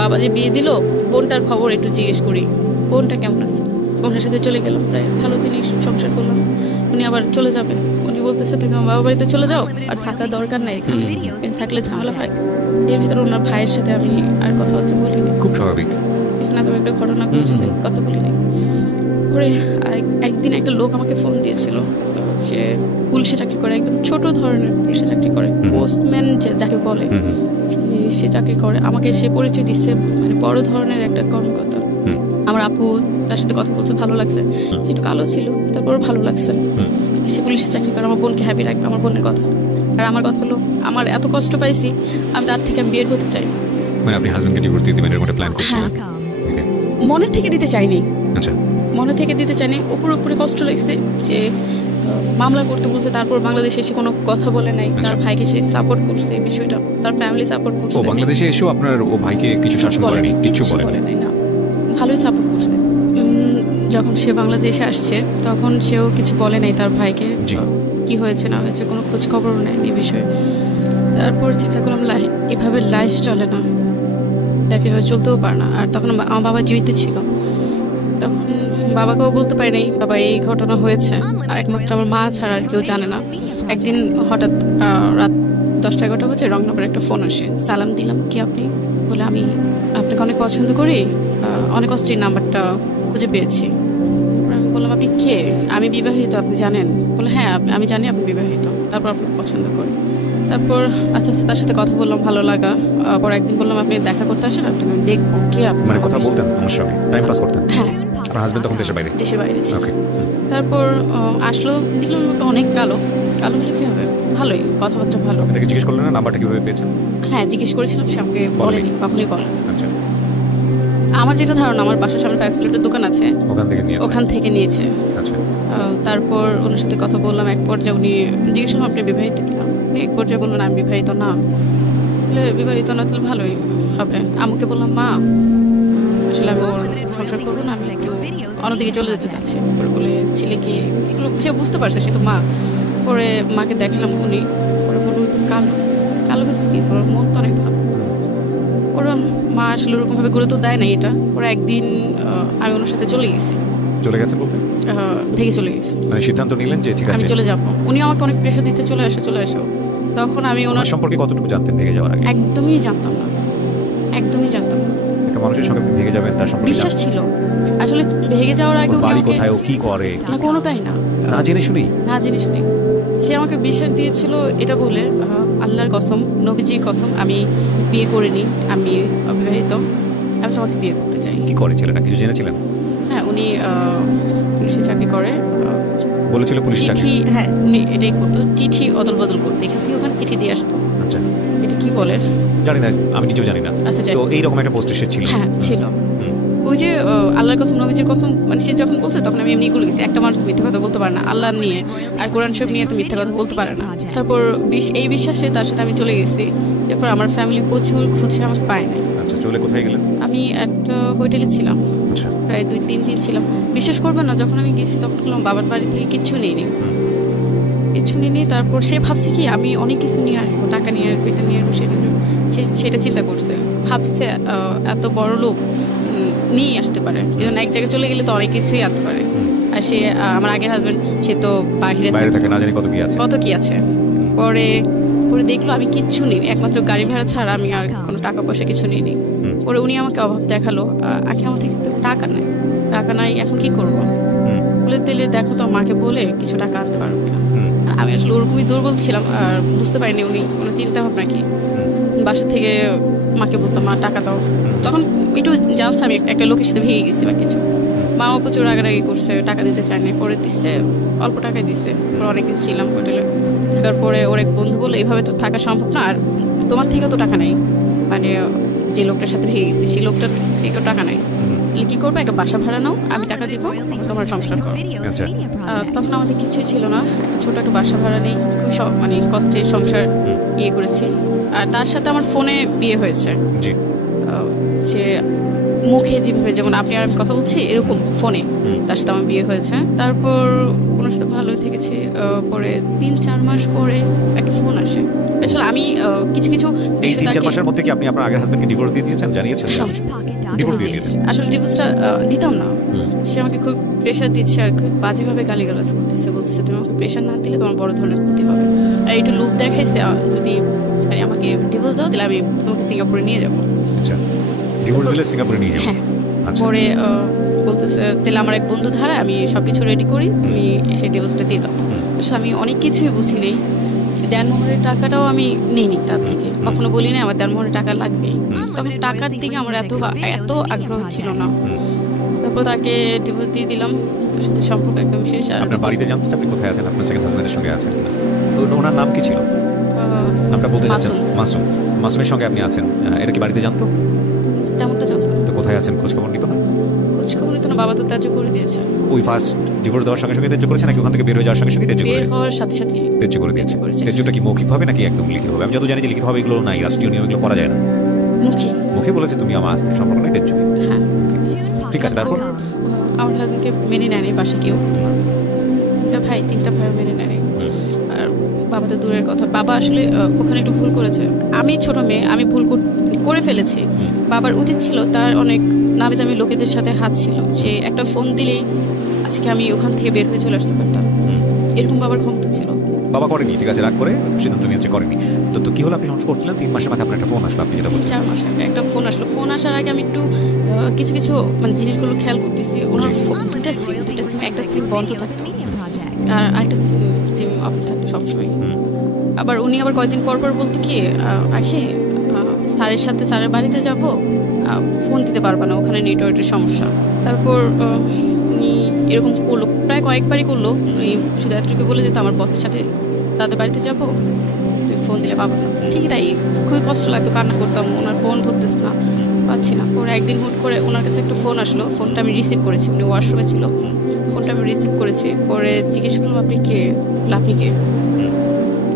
বাবা যে বিয়ে দিল বোনটার খবর একটু জিজ্ঞেস করি, বোনটা কেমন আছে। ওনার সাথে চলে গেলাম, প্রায় ভালো দিনই সংসার করলাম। উনি আবার চলে যাবে, উনি বলতেছে তুমি আমার বাবা বাড়িতে চলে যাও, আর থাকার দরকার নেই এখানে, থাকলে ঝামেলা হয়। এর ভিতরে ওনার ভাইয়ের সাথে আমি আর কথাবার্তা বলিনি, খুব স্বাভাবিক। এখানে তো একটা ঘটনা ঘটছে, কথা বলিনি। পরে একদিন একটা লোক আমাকে ফোন দিয়েছিল, সে পুলিশে চাকরি করে, একদম ছোট ধরনের পুলিশে চাকরি করে, পোস্টম্যান যাকে বলে সে চাকরি করে। আমাকে সে পরিচয় দিচ্ছে মানে বড় ধরনের একটা কর্মকর্তা। আমার আপু তার সাথে কথা বলতে ভালো লাগছে, সে একটু কালো ছিল, তারপর ভালো লাগছে। সে পুলিশে চাকরি করে, আমার বোনকে হ্যাপি রাখবে, আমার বোনের কথা। আর আমার কথা হলো আমার এত কষ্ট পাইছি, আমি তার থেকে আমি বের হতে চাই। মানে আপনি হাজবেন্ডকে ডিভোর্স দিয়ে দিবেন এরকম একটা প্ল্যান করতে? হ্যাঁ, মনে থেকে দিতে চাইনি। আচ্ছা, মনে থেকে দিতে চাইনি, উপরে কষ্ট লাগছে যে মামলা করতে বলছে, তারপর বাংলাদেশে এসে কোনো কথা বলে নাই। তার ভাইকে সে সাপোর্ট করছে, এই বিষয়টা তার ফ্যামিলি সাপোর্ট করছে। ও বাংলাদেশে এসেও আপনার ও ভাইকে কিছু শাসন করেনি, কিছু বলে নাই? না, ভালোই সাপোর্ট করছে। যখন সে বাংলাদেশে আসছে তখন সেও কিছু বলে নাই তার ভাইকে, কি হয়েছে না হয়েছে কোনো খোঁজ খবরও নেয় এই বিষয়ে। তারপর চিন্তা করলাম এভাবে লাইফ চলে না, এভাবে চলতেও পারে না। আর তখন আমার বাবা জীবিত ছিল, তখন বাবাকেও বলতে পারি নাই বাবা এই ঘটনা হয়েছে, একমাত্র আমার মা ছাড়া আর কেউ জানে না। একদিন হঠাৎ রাত 10টা-11টা বাজে রং নম্বরে একটা ফোন আসে, সালাম দিলাম, কি আপনি? বলে আমি আপনাকে অনেক পছন্দ করি, অনেক কষ্টে নাম্বারটা খুঁজে পেয়েছি। আমি বললাম আপনি কে? আমি বিবাহিত, আপনি জানেন? বলে হ্যাঁ আমি জানি আপনি বিবাহিত, তারপর আপনাকে পছন্দ করি। তারপর আস্তে আস্তে তার সাথে কথা বললাম, ভালো লাগা। পর একদিন বললাম আপনি দেখা করতে আসেন, আপনাকে আমি দেখবো। কি আপনি মানে কথা বলতেন আমার সঙ্গে, টাইম পাস করতেন? হ্যাঁ। আপনার হাজবেন্ড তখন দেশের বাইরে? দেশের বাইরে ছিল। ওকে। তারপর আসলো, দেখলাম লোকটা অনেক কালো হলে কি হবে, ভালোই কথাবার্তা ভালো। তাকে জিজ্ঞেস করলেন না নাম্বারটা কিভাবে পেয়েছেন? হ্যাঁ জিজ্ঞেস করেছিলাম, সে আমাকে বলেনি, কখনই বলে। আচ্ছা, আমার যেটা ধারণা আমার বাসার সামনে ফ্যাক্সিলিটির দোকান আছে, ওখান থেকে নিয়েছে। আচ্ছা। তারপর ওনার সাথে কথা বললাম, এক পর্যায়ে উনি জিজ্ঞেস করলাম আপনি বিবাহিত কিনা, এক পর্যায়ে বললেন আমি বিবাহিত না। তাহলে বিবাহিত না তাহলে ভালোই হবে। আমাকে বললাম মা আসলে আমি ওর সংসার করবো না, আমি একটু অন্যদিকে চলে যেতে চাচ্ছি। তারপরে বলে ছেলে কি, এগুলো সে বুঝতে পারছে, সে তো মা। পরে মাকে দেখালাম, উনি পরে বলল কালো কালো কি ওর মন তো অনেক ভালো। ওরা মা আসলে ওরকমভাবে গুরুত্ব দেয় না এটা। ওরা একদিন আমি ওনার সাথে চলে গেছি। চলে গেছেন বলতে ভেগে চলে গেছি, মানে সিদ্ধান্ত নিলেন যে ঠিক আছে আমি চলে যাবো। উনি আমাকে অনেক প্রেশার দিতে, চলে আসো। তখন আমি ওনার সম্পর্কে কতটুকু জানতেন ভেগে যাওয়ার আগে? একদমই জানতাম না, একদমই জানতাম না। একটা মানুষের সঙ্গে ভেগে যাবেন তার সম্পর্কে বিশ্বাস ছিল আসলে ভেগে যাওয়ার আগে। বাড়ি কোথায়, ও কি করে, না কোনোটাই না, না জেনে শুনি সে আমাকে বিশ্বাস দিয়েছিল এটা বলে, আল্লাহর কসম, নবীজির কসম, আমি বিয়ে করিনি, আমি অবিবাহিত, আমি তোমাকে বিয়ে করতে চাই। কি করে ছেলেটা, কিছু জেনেছিলেন? হ্যাঁ, উনি পুলিশে চাকরি করে। বলেছিল পুলিশ চিঠি, হ্যাঁ উনি এটাই করতো, চিঠি অদল বদল করতো, এখান থেকে ওখানে চিঠি দিয়ে আসতো। আচ্ছা, এটা কি বলে জানি না, আমি নিজেও জানি না। আচ্ছা, তো এইরকম একটা পোস্টে সে ছিল? হ্যাঁ ছিল। ওই যে আল্লাহর কসম, নবীজির কসম, মানে সে যখন বলছে তখন আমি এমনি গুলো গেছি। একটা মানুষ তো মিথ্যা কথা বলতে পারে না আল্লাহ নিয়ে, আর কোরআন শরীফ নিয়ে তো মিথ্যা কথা বলতে পারে না। তারপর এই বিশ্বাসে তার সাথে আমি চলে গেছি। এরপর আমার ফ্যামিলি প্রচুর খুঁজে আমাকে পায় নাই। আচ্ছা, চলে কোথায় গেলেন? আমি একটা হোটেলে ছিলাম, আচ্ছা, প্রায় 2-3 দিন ছিলাম। বিশ্বাস করবেন না, যখন আমি গেছি তখন বললাম বাবার বাড়ি থেকে কিচ্ছু নেইনি, কিছু নিয়ে। তারপর সে ভাবছে কি আমি অনেক কিছু নিয়ে আসবো, টাকা নিয়ে আসবো, এটা নিয়ে আসবো, সেটা চিন্তা করছে, ভাবছে এত বড় লোক নিয়ে আসতে পারে, এই এক জায়গায় চলে গেলে তো অনেক কিছুই আনতে পারে। আর সে আমার আগের হাজবেন্ড, সে তো বাইরে থাকে, না জানি কত কি আছে। পরে দেখলো আমি কিচ্ছু নিই, একমাত্র গাড়ি ভাড়া ছাড়া আমি আর কোনো টাকা পয়সা কিছু নিইনি। পরে উনি আমাকে অভাব দেখালো, আগে আমার থেকে তো টাকা নাই, এখন কি করবো? বলে দিলে দেখো তো মাকে বলে কিছু টাকা আনতে পারবো কিনা। আমি আসলে ওরকমই দুর্বল ছিলাম, আর বুঝতে পারিনি উনি কোনো চিন্তা ভাবনা কি। বাসা থেকে মাকে বলতাম মা টাকা দাও, তখন একটু জানছে আমি একটা লোকের সাথে ভেঙে গেছি বা কিছু। মাও প্রচুর রাগারাগি করছে, টাকা দিতে চায়নি, পরে দিচ্ছে, অল্প টাকায় দিচ্ছে। পরে অনেকদিন ছিলাম হোটেলে, থাকার পরে ওর এক বন্ধু বলে এইভাবে তো থাকা সম্ভব না, আর তোমার থেকেও তো টাকা নেই, মানে যে লোকটার সাথে ভেঙে গেছি সেই লোকটার থেকেও টাকা নেই, তাহলে কি করবো, একটা বাসা ভাড়া নাও, আমি টাকা দিব, তোমার সংসার করো। তখন আমাদের কিছুই ছিল না, ছোট একটা বাসা ভাড়া নেই, খুব মানে কষ্টের সংসার ইয়ে করেছি। আর তার সাথে আমার ফোনে বিয়ে হয়েছে। সে মুখে যেভাবে, যেমন আপনি আর আমি কথা বলছি এরকম ফোনে তার সাথে আমার বিয়ে হয়েছে। তারপর ওনার সাথে ভালোই থেকেছি। পরে 3-4 মাস পরে একটা ফোন আসে। আসলে আমি কিছু এই 3-4 মাসের মধ্যে কি আপনি আপনার আগের হাজবেন্ডকে ডিভোর্স দিয়ে দিয়েছেন? জানিয়েছেন? ডিভোর্স দিয়ে দিয়েছেন? আসলে ডিভোর্সটা দিতাম না, সে আমাকে খুব প্রেশার দিচ্ছে আর খুব বাজেভাবে গালিগালাজ করতেছে, বলতেছে তুমি আমাকে প্রেশার না দিলে তোমার বড় ধরনের ক্ষতি হবে। আর একটু লুপ দেখাইছে, যদি মানে আমাকে ডিভোর্স দাও তাহলে আমি তোমাকে সিঙ্গাপুরে নিয়ে যাবো। আচ্ছা, ডিভোর্স দিলে সিঙ্গাপুরে নিয়ে যাবো? হ্যাঁ। পরে বলতেছে তাহলে আমার এক বন্ধু ধারা আমি সবকিছু রেডি করি, তুমি এসে ডিভোর্সটা দিয়ে দাও। আসলে আমি অনেক কিছুই বুঝি নেই, দেনমোহরের টাকাটাও আমি নিইনি তার থেকে, কখনো বলি না আমার দেনমোহরের টাকা লাগবেই। তখন টাকার দিকে আমার এত আগ্রহ ছিল না। তারপর তাকে ডিভোর্স দিয়ে দিলাম, তার সাথে সম্পর্ক একদম শেষ। আর আপনার বাড়িতে জানতে আপনি কোথায় আছেন, আপনার সেকেন্ড হাজবেন্ডের সঙ্গে আছেন কিনা? ওনার নাম কি ছিল? নামটা বলতে যাচ্ছেন? মাসুমের সঙ্গে আপনি আছেন, এটা কি বাড়িতে জানতো? তেমনটা জানতো। তো কোথায় আছেন, খোঁজ খবর নিত না? বাবা তো ত্যায্য করে দিয়েছে। ওই ফার্স্ট ডিভোর্স দেওয়ার সঙ্গে সঙ্গে ত্যায্য করেছে, নাকি ওখান থেকে বের হয়ে যাওয়ার সঙ্গে সঙ্গে ত্যায্য করে? বের হওয়ার সাথে সাথে ত্যায্য করে দিয়েছে। ত্যায্যটা কি মৌখিকভাবে নাকি একদম লিখিতভাবে? আমি যত জানি যে লিখিতভাবে এগুলো নাই, রাষ্ট্রীয় নিয়ম এগুলো করা যায় না। মুখে বলেছে তুমি আমার আস্তে সম্পর্ক নেই, ত্যায্য। হ্যাঁ, ঠিক আছে। তারপর আমার হাজবেন্ডকে মেনে নেয়নি বাসা কেউ, ভাই 3টা ভাই মেনে নেয়নি। আর বাবা তো দূরের কথা, বাবা আসলে ওখানে একটু ভুল করেছে। আমি ছোট মেয়ে, আমি ভুল করে ফেলেছি। বাবার উচিত ছিল, তার অনেক নামি দামি লোকেদের সাথে হাত ছিল, সে একটা ফোন দিলেই আজকে আমি ওখান থেকে বের হয়ে চলে আসতে পারতাম, এরকম বাবার ক্ষমতা ছিল। বাবা করেনি, ঠিক আছে, রাগ করে সিদ্ধান্ত নিয়েছে, করেনি। তো কি হলো, আপনি সংসার করছিলেন, 3 মাসের মাথায় আপনার একটা ফোন আসলো, আপনি যেটা বলছেন 4 মাস আগে একটা ফোন আসলো। ফোন আসার আগে আমি একটু কিছু মানে জিনিসগুলো খেয়াল করতেছি। ওনার দুইটা সিম, একটা সিম বন্ধ থাকতো আর আরেকটা সিম অফ থাকতো সবসময়। আবার উনি আবার কয়েকদিন পর বলতো কি, আখি স্যারের সাথে স্যারের বাড়িতে যাব, ফোন দিতে পারবা না, ওখানে নেটওয়ার্কের সমস্যা। তারপর উনি এরকম করলো, প্রায় কয়েকবারই করলো। উনি শুধু এতটুকু বলে যেত আমার বসের সাথে তাদের বাড়িতে যাবো, তুমি ফোন দিলে পাবো না। ঠিকই তাই, খুবই কষ্ট লাগতো, কান্না করতাম, ওনার ফোন ধরতেছে না, পাচ্ছি না। পরে একদিন হুট করে ওনার কাছে একটা ফোন আসলো, ফোনটা আমি রিসিভ করেছি, উনি ওয়াশরুমে ছিল, ফোনটা আমি রিসিভ করেছি। পরে জিজ্ঞেস করলাম আপনি কে, আপনি কে?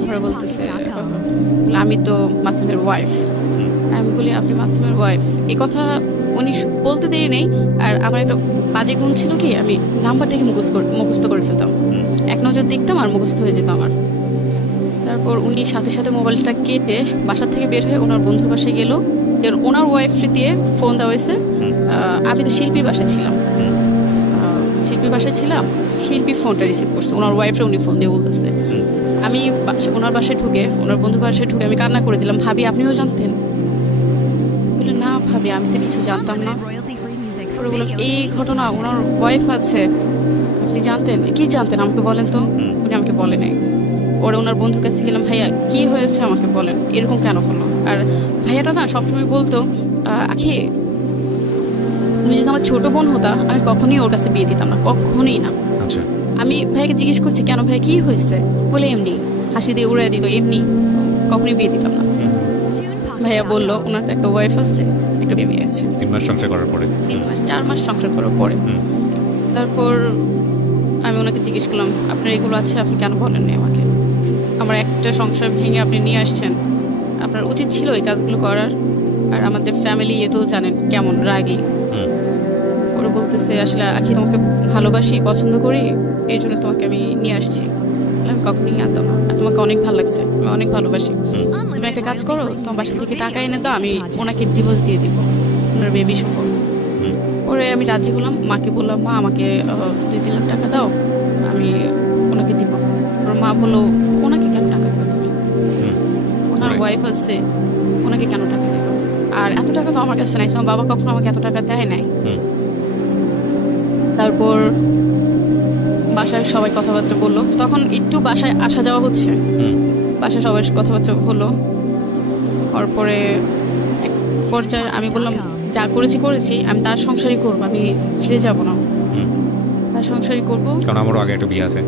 পরে বলতেছে আমি তো মাসুমের ওয়াইফ। আমি বলি আপনি মাসুমের ওয়াইফ? এই কথা উনি বলতে দেরি নেই। আর আমার একটা বাজে গুণ ছিল কি, আমি নাম্বার দেখে মুখস্থ করে ফেলতাম, এক নজর দেখতাম আর মুখস্থ হয়ে যেত আমার। তারপর উনি সাথে সাথে মোবাইলটা কেটে বাসা থেকে বের হয়ে ওনার বন্ধুর বাসায় গেল, যেন ওনার ওয়াইফ দিয়ে ফোন দেওয়া হয়েছে। আমি তো শিল্পীর বাসায় ছিলাম, শিল্পী ফোনটা রিসিভ করছে, ওনার ওয়াইফরা উনি ফোন দিয়ে বলতেছে। আমি ওনার বাসায় ঢুকে, ওনার বন্ধুর বাসায় ঢুকে আমি কান্না করে দিলাম, ভাবি আপনিও জানতেন? বলে না ভাবি আমি তো কিছু জানতাম না। পরে বললাম এই ঘটনা ওনার ওয়াইফ আছে, আপনি জানতেন? কি জানতেন আমাকে বলেন তো। উনি আমাকে বলে নাই। পরে ওনার বন্ধুর কাছে গেলাম, ভাইয়া কি হয়েছে আমাকে বলেন, এরকম কেন হলো? আর ভাইয়াটা না সবসময় বলতো, আখি তুমি যদি আমার ছোট বোন হতা আমি কখনোই ওর কাছে বিয়ে দিতাম না, কখনোই না। আচ্ছা। আমি ভাইয়াকে জিজ্ঞেস করছি কেন ভাই কি হয়েছে, বলে এমনি হাসি দিয়ে উড়াই দিত, এমনি কখনোই বিয়ে দিতাম না। ভাইয়া বললো ওনার তো একটা ওয়াইফ আছে, একটা বেবি আছে। 3 মাস সংসার করার পরে, 4 মাস সংসার করার পরে। তারপর আমি ওনাকে জিজ্ঞেস করলাম আপনার এগুলো আছে আপনি কেন বলেননি আমাকে? আমার একটা সংসার ভেঙে আপনি নিয়ে আসছেন, আপনার উচিত ছিল এই কাজগুলো করার। আর আমাদের ফ্যামিলি তো জানেন কেমন রাগী। ওরা বলতেছে আসলে আখি তোমাকে ভালোবাসি, পছন্দ করি, এই জন্য তোমাকে আমি নিয়ে আসছি। আমি কখনোই আনতাম না, আর তোমাকে অনেক ভালো লাগছে, আমি অনেক ভালোবাসি। তুমি একটা কাজ করো, তোমার বাসা থেকে টাকা এনে দাও, আমি ওনাকে ডিভোর্স দিয়ে দিব, ওনার বেবি সহ। পরে আমি রাজি হলাম, মাকে বললাম মা আমাকে 2-3 লাখ টাকা দাও, আমি ওনাকে দিব। ওর মা বললো ওনাকে কেন টাকা দেবো তুমি, ওনার ওয়াইফ আছে, ওনাকে কেন টাকা দেবো? আর এত টাকা তো আমার কাছে নাই, তোমার বাবা কখনো আমাকে এত টাকা দেয় নাই। তারপর বাসায় সবাই কথাবার্তা বললো, তখন একটু বাসায় আসা যাওয়া হচ্ছে, বাসায় সবাই কথাবার্তা হলো। তারপরে এক পর্যায়ে আমি বললাম যা করেছি আমি তার সংসারই করবো, আমি ছেড়ে যাব না, তার সংসারই করবো, কারণ আমারও আগে একটা বিয়ে আছে।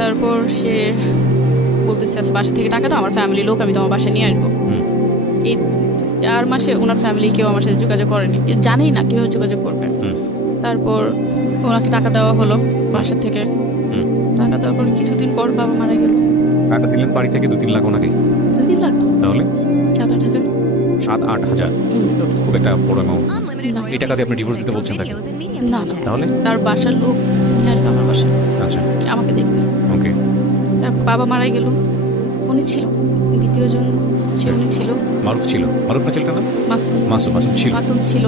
তারপর সে বলতেছে আচ্ছা বাসা থেকে টাকা দাও, আমার ফ্যামিলি লোক আমি তোমার বাসায় নিয়ে আসবো। এই 4 মাসে ওনার ফ্যামিলি কেউ আমার সাথে যোগাযোগ করেনি, জানেই না কেউ যোগাযোগ করবে। তারপর ওনাকে টাকা দেওয়া হলো বাসা থেকে। টাকা দেওয়ার পর কিছুদিন পর বাবা মারা গেল। টাকা দিলেন বাড়ি থেকে 2-3 লাখ ওনাকে? 2-3 লাখ তাহলে 7-8 হাজার। 7-8 হাজার খুব একটা বড় অ্যামাউন্ট। এই টাকা দিয়ে আপনি ডিভোর্স দিতে বলছেন তাকে? না তাহলে তার বাসার লোক নিয়ে আসবে আমার বাসায়। আচ্ছা, আমাকে দেখতে। ওকে। তারপর বাবা মারা গেল, উনি ছিল দ্বিতীয় জন, সে উনি ছিল মারুফ ছিল, মারুফ না ছেলেটা না? মাসুম ছিল। মাসুম ছিল।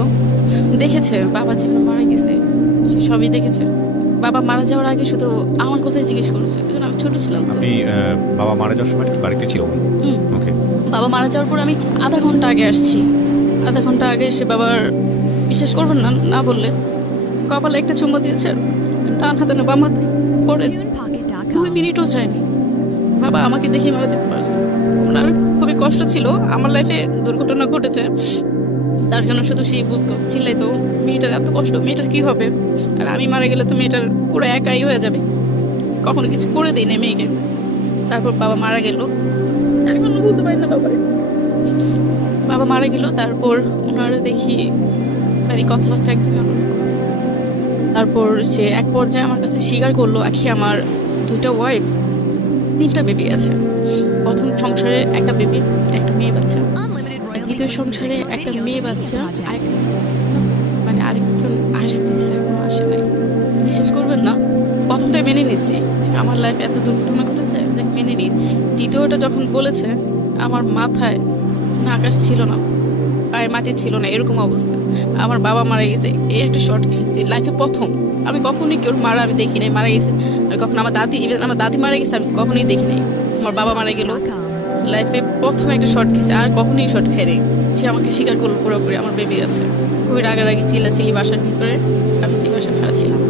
দেখেছে বাবা যেভাবে মারা গেছে, সে সবই দেখেছে। বাবা মারা যাওয়ার আগে শুধু আমার কথাই জিজ্ঞেস করেছে, কারণ আমি ছোট ছিলাম। আপনি বাবা মারা যাওয়ার সময় কি বাড়িতে ছিল? ওকে। বাবা মারা যাওয়ার পর আমি আধা ঘন্টা আগে আসছি, আধা ঘন্টা আগে এসে বাবার, বিশ্বাস করবেন না না বললে, কপালে একটা চুম্বা দিয়েছে, ডান হাতে না বাম হাতে, পরে 2 মিনিটও যায়নি বাবা আমাকে দেখে মারা যেতে পারছে। ওনার খুবই কষ্ট ছিল, আমার লাইফে দুর্ঘটনা ঘটেছে তার জন্য শুধু সেই বলতো, চিল্লাইতো মেয়েটার এত কষ্ট, মেয়েটার কি হবে, আর আমি মারা গেলে তো মেয়েটার পুরো একাই হয়ে যাবে, কখনো কিছু করে দিই না মেয়েকে। তারপর বাবা মারা গেল, এখনো বলতে পারি না বাবা মারা গেল। তারপর ওনারা দেখি মানে কথাবার্তা একদম। তারপর সে এক পর্যায়ে আমার কাছে স্বীকার করলো আখি আমার 2টা ওয়াইফ, 3টা বেবি আছে। প্রথম সংসারে একটা বেবি, একটা মেয়ে বাচ্চা, দ্বিতীয় সংসারে একটা মেয়ে বাচ্চা, মানে আরেকজন আসতেছে, আসে নাই। বিশ্বাস করবেন না, প্রথমটা মেনে নিচ্ছি, আমার লাইফে এত দুর্ঘটনা ঘটেছে মেনে নিই। দ্বিতীয়টা যখন বলেছে আমার মাথায় আকাশ ছিল না, পায়ে মাটি ছিল না, এরকম অবস্থা, আমার বাবা মারা গেছে, এই একটা শর্ট খেয়েছি লাইফে প্রথম। আমি কখনোই কেউ মারা আমি দেখি নাই, মারা গেছে কখন আমার দাদি, ইভেন আমার দাদি মারা গেছে আমি কখনোই দেখি নাই। আমার বাবা মারা গেল, লাইফে প্রথম একটা শর্ট খেয়েছে, আর কখনোই শর্ট খেয়ে নেই। সে আমাকে স্বীকার করলো পুরোপুরি আমার বেবি আছে। খুবই রাগারাগি চিল্লাচিল্লি বাসার ভিতরে, আমি কি বাসায় ভাড়া ছিলাম।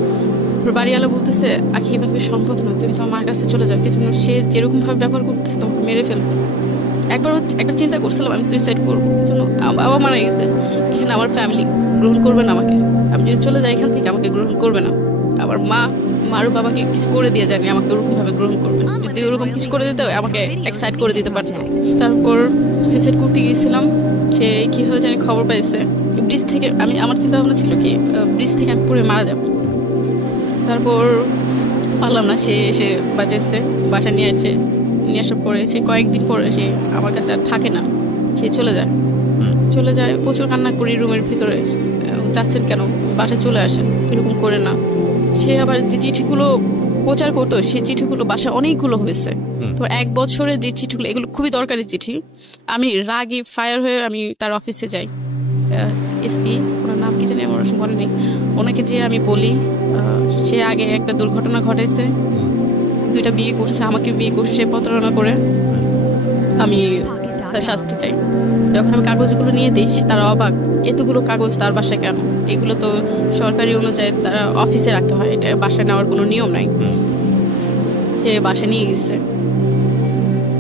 বাড়িওয়ালা বলতেছে আখি এভাবে সম্ভব না, তুমি তো আমার কাছে চলে যাও, কিছু সে যেরকম ভাবে ব্যবহার করতেছে তোমাকে মেরে ফেলবো। একবার চিন্তা করছিলাম আমি সুইসাইড করবো, জন্য আমার বাবা মারা গেছে, এখানে আমার ফ্যামিলি গ্রহণ করবে না আমাকে, আমি যদি চলে যাই এখান থেকে আমাকে গ্রহণ করবে না। আবার মারও বাবাকে কিছু করে দিয়ে জানি আমাকে ওরকম ভাবে গ্রহণ করবে, যদি ওরকম কিছু করে দিতে আমাকে এক্সাইট করে দিতে পারতো। তারপর সুইসাইড করতে গিয়েছিলাম, সে কীভাবে জানি খবর পাইছে ব্রিজ থেকে, আমার চিন্তা ভাবনা ছিল কি ব্রিজ থেকে আমি পড়ে মারা যাবো। তারপর পারলাম না, সে এসে বাঁচাইছে, বাসা নিয়ে আসার পরে সে কয়েকদিন পরে সে আমার কাছে আর থাকে না, সে চলে যায়। প্রচুর কান্না করি রুমের ভিতরে, যাচ্ছেন কেন, বাসায় চলে আসেন, এরকম করে না। সে আবার যে চিঠিগুলো প্রচার করতো সেই চিঠিগুলো বাসায় অনেকগুলো হয়েছে। তো 1 বছরের যে চিঠিগুলো, এগুলো খুবই দরকারি চিঠি। আমি রাগে ফায়ার হয়ে আমি তার অফিসে যাই, এসপি, ওনার নাম কি জানি আমার মনে নেই, ওনাকে যে আমি বলি সে আগে একটা দুর্ঘটনা ঘটাইছে, 2টা বিয়ে করছে, আমাকে বিয়ে করছে, সে প্রতারণা করে, আমি তার শাস্তি চাই। যখন আমি কাগজগুলো নিয়ে দিই তারা অবাক, এতগুলো কাগজ তার বাসায় কেন? এগুলো তো সরকারি অনুযায়ী তারা অফিসে রাখতে হয়, এটা বাসায় নেওয়ার কোনো নিয়ম নাই। সে বাসায় নিয়ে গেছে,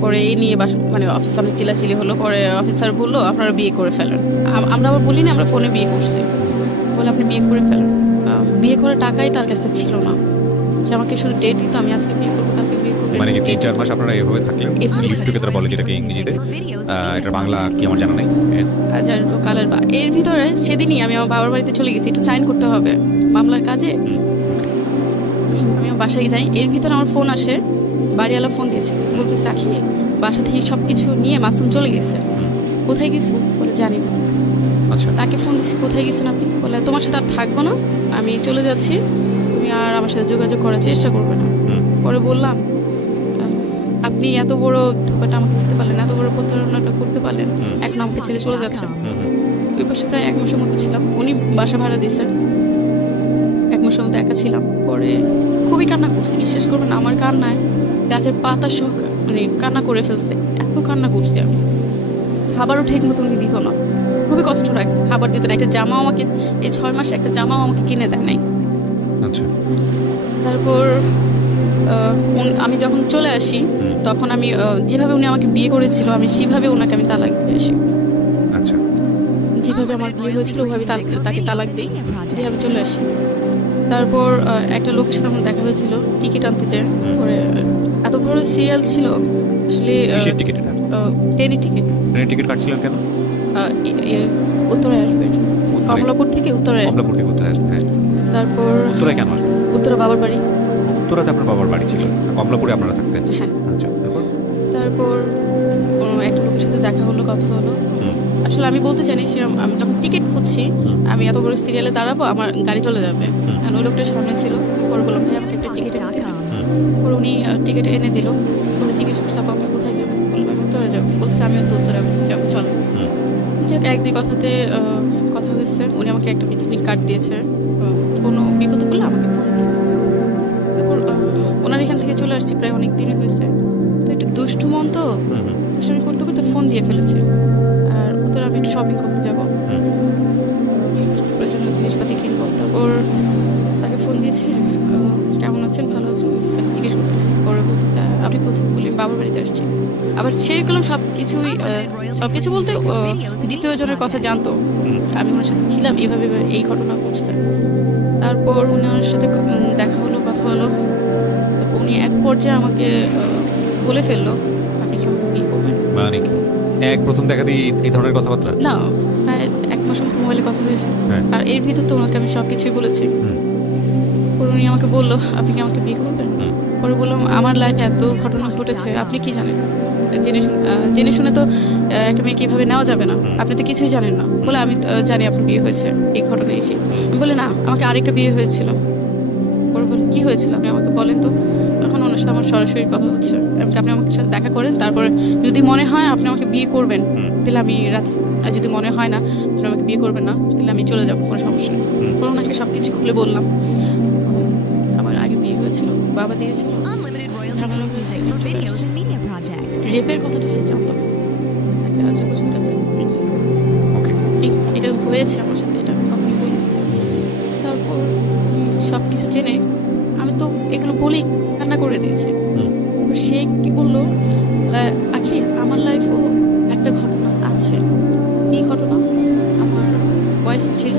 পরে এই নিয়ে মানে অফিস অনেক চিলাচিলি হলো। পরে অফিসার বললো আপনারা বিয়ে করে ফেলেন। আমরা আবার বলি না আমরা ফোনে বিয়ে করছি, বলে আপনি বিয়ে করে ফেলেন। বিয়ে করার টাকাই তার কাছে ছিল না, সে আমাকে শুধু ডেট দিত, আমি আজকে বিয়ে করবো, কালকে বিয়ে করবো। মানে কি 3-4 মাস আপনারা এভাবে থাকলেন? ইউটিউবে তারা বলে যেটাকে ইংরেজিতে, এটা বাংলা কি আমার জানা নেই। কালার এর ভিতরে সেদিনই আমি আমার বাবার বাড়িতে চলে গেছি, একটু সাইন করতে হবে মামলার কাজে। আমি আমার বাসায় যাই, এর ভিতরে আমার ফোন আসে, বাড়িওয়ালা ফোন দিয়েছে, বলতেছে আখি বাসা থেকে সবকিছু নিয়ে মাসুম চলে গেছে। কোথায় গেছে বলে জানি না। আচ্ছা, তাকে ফোন দিচ্ছি কোথায় গেছেন আপনি, বলে তোমার সাথে আর থাকবো না, আমি চলে যাচ্ছি, তুমি আর আমার সাথে যোগাযোগ করার চেষ্টা করবে না। পরে বললাম আপনি এত বড় ধোকাটা আমাকে দিতে পারলেন, এত বড় প্রতারণাটা করতে পারলেন, এখন আমাকে ছেড়ে চলে যাচ্ছেন। ওই পাশে প্রায় 1 মাসের মতো ছিলাম, উনি বাসা ভাড়া দিয়েছেন, 1 মাসের মতো একা ছিলাম। পরে খুবই কান্না করছি, বিশ্বাস করবেন না, আমার কান্নায় গাছের পাতা সহ মানে কান্না করে ফেলছে, এত কান্না করছি আমি। খাবারও ঠিক মতো উনি দিত না, খুবই কষ্ট লাগছে, খাবার দিত না। একটা জামাও আমাকে এই 6 মাসে একটা জামাও আমাকে কিনে দেয় নাই। আচ্ছা, তারপর আমি যখন চলে আসি তখন আমি যেভাবে উনি আমাকে বিয়ে করেছিল আমি সেভাবে ওনাকে আমি তালাক দিয়ে আসি। আচ্ছা, যেভাবে আমার বিয়ে হয়েছিল ওইভাবে তাকে তালাক দিই, দিয়ে আমি চলে আসি। তারপর একটা লোকের সাথে আমার দেখা হয়েছিল টিকিট আনতে যায়, পরে এত বড় সিরিয়াল ছিল আসলে, ট্রেনের টিকিট। ট্রেনের টিকিট কাটছিলেন কেন? উত্তরায় আসবে, কমলাপুর থেকে উত্তরায় আসবে। তারপর উত্তরায় কেন আসবে? উত্তরা বাবার বাড়ি। উত্তরাতে আপনার বাবার বাড়ি ছিল, কমলাপুরে আপনারা থাকতেন? হ্যাঁ। আচ্ছা, তারপর একটা লোকের সাথে দেখা হলো, কথা হলো। আসলে আমি বলতে জানি সে, আমি যখন টিকিট খুঁজছি আমি এত বড় সিরিয়ালে দাঁড়াবো, আমার গাড়ি চলে যাবে, ওই লোকটার সামনে ছিল। পরে বললাম ভাই আমাকে একটা টিকিট এনে দিন। পরে উনি টিকিট এনে দিল। পরে জিজ্ঞেস করছে আপা আপনি কোথায় যাবেন? বললাম আমি উত্তরে যাবো। বলছে আমিও তো উত্তরে যাবো, চলো। যাক 1-2 কথাতে কথা হয়েছে, উনি আমাকে একটা ভিজিটিং কার্ড দিয়েছে, কোনো বিপদে পড়লে আমাকে ফোন দিয়ে। তারপর ওনার এখান থেকে চলে আসছি, প্রায় অনেক দিনই হয়েছে। তো একটু দুষ্টু মন, তো দুষ্টুমি করতে করতে ফোন দিয়ে ফেলেছে। আর উত্তরে আমি একটু শপিং করতে যাবো, প্রয়োজনীয় জিনিসপাতি কিনবো। তারপর তাকে ফোন দিয়েছি, কেমন আছেন, ভালো আছেন জিজ্ঞেস করতেছি। পরে বলতেছে আপনি কোথায়? বলি বাবার বাড়িতে আসছি। আবার সেই করলাম সবকিছু বলতে দ্বিতীয় জনের কথা জানতো, আমি ওনার সাথে ছিলাম, এইভাবে এই ঘটনা ঘটছে। তারপর উনি ওনার সাথে দেখা হলো, কথা হলো। তারপর উনি এক পর্যায়ে আমাকে বলে ফেললো আপনি কি আমাকে বিয়ে করবেন? মানে কি প্রথম দেখাতেই এই ধরনের কথাবার্তা? না, প্রায় 1 মাসের মতো মোবাইলে কথা হয়েছে, আর এর ভিতর তো ওনাকে আমি সবকিছুই বলেছি। পরে উনি আমাকে বললো আপনি কি আমাকে বিয়ে করবেন? পরে বললাম আমার লাইফে এত ঘটনা ঘটেছে, আপনি কি জানেন? জেনে শুনে তো একটা মেয়ে কিভাবে নেওয়া যাবে না, আপনি তো কিছুই জানেন না। বলে আমি জানি আপনার বিয়ে হয়েছে, এই ঘটনা এসে। বলে না, আমাকে আরেকটা বিয়ে হয়েছিল। পরে বলে কি হয়েছিল আপনি আমাকে বলেন তো। তখন ওনার সাথে আমার সরাসরি কথা হচ্ছে, আপনি আমার সাথে দেখা করেন, তারপরে যদি মনে হয় আপনি আমাকে বিয়ে করবেন তাহলে আমি রাজি, আর যদি মনে হয় না আপনি আমাকে বিয়ে করবেন না তাহলে আমি চলে যাবো, কোনো সমস্যা নেই। পরে ওনাকে সব কিছু খুলে বললাম। আমার আগে বিয়ে হয়েছিল, বাবা দিয়েছিল, ঝামেলা হয়েছে, রেপের কথাটা সে জানতো, এটা হয়েছে আমার সাথে, এটা আপনি বলুন। তারপর সব কিছু জেনে আমি তো এগুলো বলেই কান্না করে দিয়েছি। সে কি বললো, আখি আমার লাইফও একটা ঘটনা আছে। এই ঘটনা, আমার বয়স ছিল,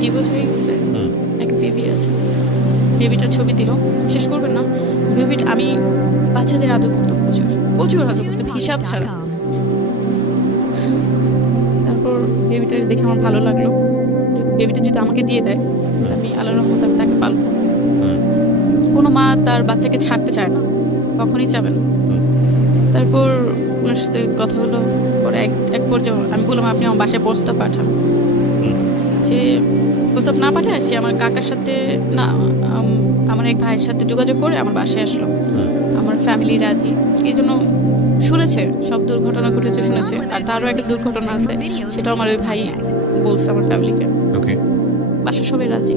ডিভোর্স হয়ে গেছে, একটা বেবি আছে, বেবিটার ছবি দিল। শেষ করবেন না, বেবিটা আমি বাচ্চাদের আদর করতাম, প্রচুর আদর করতাম, হিসাব ছাড়া। তারপর বেবিটা দেখে আমার ভালো লাগলো, বেবিটা যদি আমাকে দিয়ে দেয় আমি আল্লাহর রহমতে আমি তাকে পালবো। কোনো মা তার বাচ্চাকে ছাড়তে চায় না, কখনই চাবে না। তারপর ওনার সাথে কথা হলো। পরে এক পর্যায়ে আমি বললাম আপনি আমার বাসায় প্রস্তাব পাঠান। সে প্রস্তাব না পাঠায় সে আমার কাকার সাথে, না আমার এক ভাইয়ের সাথে যোগাযোগ করে আমার বাসায় আসলো। আমার ফ্যামিলি রাজি, এই জন্য শুনেছে সব দুর্ঘটনা ঘটেছে শুনেছে। আর তারও একটা দুর্ঘটনা আছে, সেটাও আমার ওই ভাই বলছে আমার ফ্যামিলিকে। ওকে, বাসা সবাই রাজি।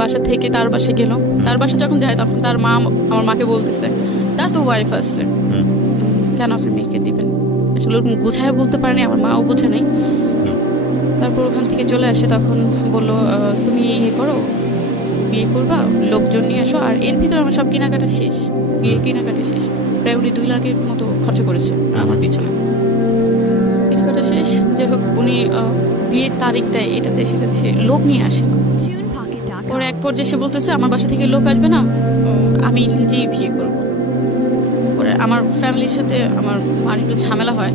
বাসা থেকে তার বাসায় গেল। তার বাসা যখন যায় তখন তার মা আমার মাকে বলতেছে তার তো ওয়াইফ আসছে, কেন আপনি মেয়েকে দিবেন? আসলে ওরকম গুছায় বলতে পারেনি, আমার মাও বুঝে নেই। তারপর ওখান থেকে চলে আসে, তখন বললো তুমি ইয়ে করো, বিয়ে করবা, লোকজন নিয়ে আসো। আর এর ভিতরে আমার সব কেনাকাটা শেষ, বিয়ের কেনাকাটা শেষ। প্রায় উনি 2 লাখের মতো খরচ করেছে আমার পিছনে। কেনাকাটা শেষ, যাই হোক উনি বিয়ের তারিখ দেয়, এটাতে সেটাতে সে লোক নিয়ে আসে। পরে এক পর্যায়ে সে বলতেছে আমার বাসা থেকে লোক আসবে না, আমি নিজেই বিয়ে করব। পরে আমার ফ্যামিলির সাথে আমার মার একটু ঝামেলা হয়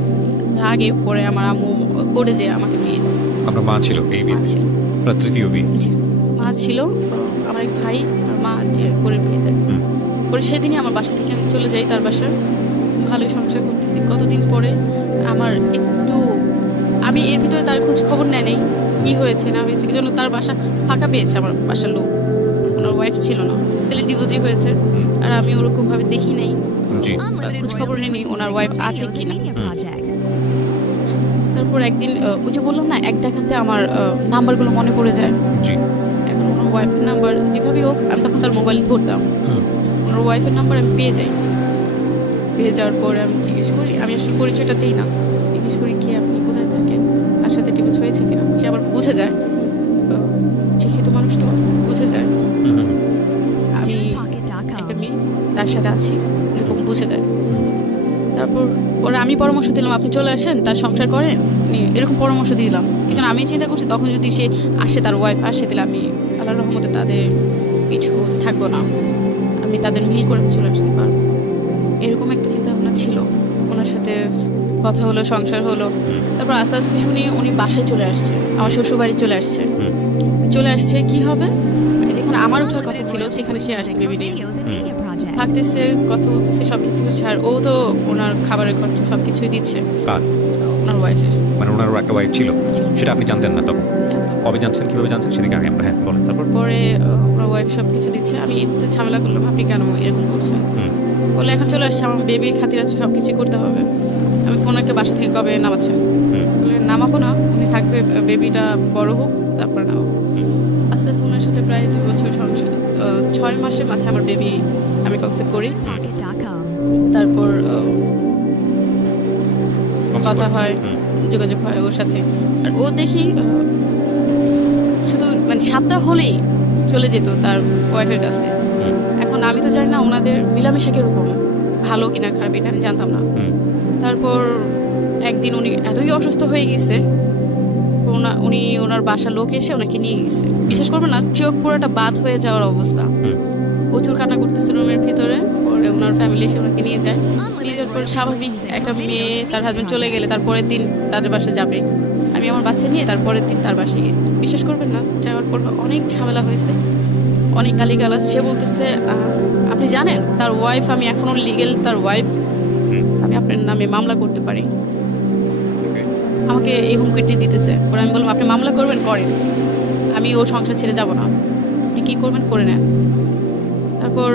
আগে, পরে আমার আম্মু করে যে আমাকে বিয়ে দেয়। আপনার মা ছিল এই বিয়ে? ছিল, আপনার তৃতীয় বিয়ে? জি, মা ছিল, আমার এক ভাই আর মা দিয়ে করে বিয়ে দেয়। পরে সেদিনই আমার বাসা থেকে আমি চলে যাই তার বাসায়। ভালোই সংসার করতেছি। কতদিন পরে আমার একটু, আমি এর ভিতরে তার খোঁজ খবর নেয় নেই কি হয়েছে না হয়েছে, কি জন্য তার বাসা ফাঁকা পেয়েছে আমার বাসার লোক। ওনার ওয়াইফ ছিল না, তাহলে ডিভোর্সই হয়েছে। আর আমি ওরকম ভাবে দেখি নাই, খোঁজ খবর নেই ওনার ওয়াইফ আছে কিনা। তারপর একদিন ওই যে বললাম না, এক দেখাতে আমার নাম্বারগুলো মনে পড়ে যায়। এখন ওনার ওয়াইফের নাম্বার যেভাবেই হোক, আমি তখন তার মোবাইল ধরতাম, ওনার ওয়াইফের নাম্বার আমি পেয়ে যাই। পেয়ে যাওয়ার পরে আমি জিজ্ঞেস করি, আমি আসলে পরিচয়টা দিই না, জিজ্ঞেস করি কি আপনি কোথায় থাকেন, তার সাথে ডিভোর্স হয়েছে কিনা। সে আবার বুঝে যায়, শিক্ষিত মানুষ তো বুঝে যায় আমি একটা মেয়ে তার সাথে আছি, এরকম বুঝে দেয়। তারপর ওরা, আমি পরামর্শ দিলাম আপনি চলে আসেন, তার সংসার করেন, এরকম পরামর্শ দিলাম। এই জন্য আমি চিন্তা করছি তখন যদি সে আসে, তার ওয়াইফ আসে, তাহলে আমি আল্লাহর রহমতে তাদের কিছু থাকবো না, আমি তাদের মিল করে চলে আসতে পারবো। এরকম একটা চিন্তা ভাবনা ছিল। ওনার সাথে কথা হলো, সংসার হলো। তারপর আস্তে আস্তে শুনি উনি বাসায় চলে আসছে, আমার শ্বশুর বাড়ি চলে আসছে। চলে আসছে কি হবে, যেখানে আমার ওঠার কথা ছিল সেখানে সে আসছে বেবি নিয়ে, থাকতেছে, কথা বলতেছে, সবকিছু হচ্ছে। আর ও তো ওনার খাবারের খরচ সবকিছুই দিচ্ছে। ওনার ওয়াইফের, মানে ওনারও একটা ওয়াইফ ছিল, সেটা আপনি জানতেন না তখন? কবে জানছেন, কিভাবে জানছেন সেদিকে আগে আমরা, হ্যাঁ বলেন। তারপর পরে ওনার ওয়াইফ সবকিছু দিচ্ছে। আমি এতে ঝামেলা করলাম, আপনি কেন এরকম করছেন? বলে এখন চলে আসছে, আমার বেবির খাতির আছে, সবকিছু করতে হবে। আমি কোন একটা বাসা থেকে কবে নামাচ্ছেন? বলে নামাবো না, উনি থাকবে, বেবিটা বড় হোক তারপর নামাবো। আস্তে আস্তে ওনার সাথে প্রায় 2 বছর সংসার, 6 মাসের মাথায় আমার বেবি আমি কনসেপ্ট করি। তারপর কথা হয়, যোগাযোগ হয় ওর সাথে। আর ও দেখি শুধু মানে 7 সপ্তাহ হলেই চলে যেত তার ওয়াইফের কাছে। এখন আমি তো জানি না ওনাদের মিলামেশা কিরকম, ভালো কিনা খারাপ, এটা আমি জানতাম না। তারপর একদিন উনি এতই অসুস্থ হয়ে গেছে, উনি ওনার বাসার লোক এসে ওনাকে নিয়ে গেছে। বিশেষ করবেন না, চোখ পুরোটা বাদ হয়ে যাওয়ার অবস্থা, প্রচুর কান্না করতেছে রুমের ভিতরে। পরে ওনার ফ্যামিলি এসে ওনাকে নিয়ে যায়। নিয়ে যাওয়ার পর স্বাভাবিক একটা মেয়ে তার হাজবেন্ড চলে গেলে তারপরের দিন তাদের বাসায় যাবে, আমি আমার বাচ্চা নিয়ে তারপরের দিন তার বাসায় গেছি। বিশ্বাস করবেন না, যাওয়ার পর অনেক ঝামেলা হয়েছে, অনেক গালিগালাজ। সে বলতেছে আপনি জানেন তার ওয়াইফ, আমি এখনো লিগেল তার ওয়াইফ, আমি আপনার নামে মামলা করতে পারি। আমাকে এই হুমকিটি দিতেছে। পরে আমি বললাম আপনি মামলা করবেন, করেন, আমি ওর সংসার ছেড়ে যাব না, আপনি কী করবেন করে নেন। তারপর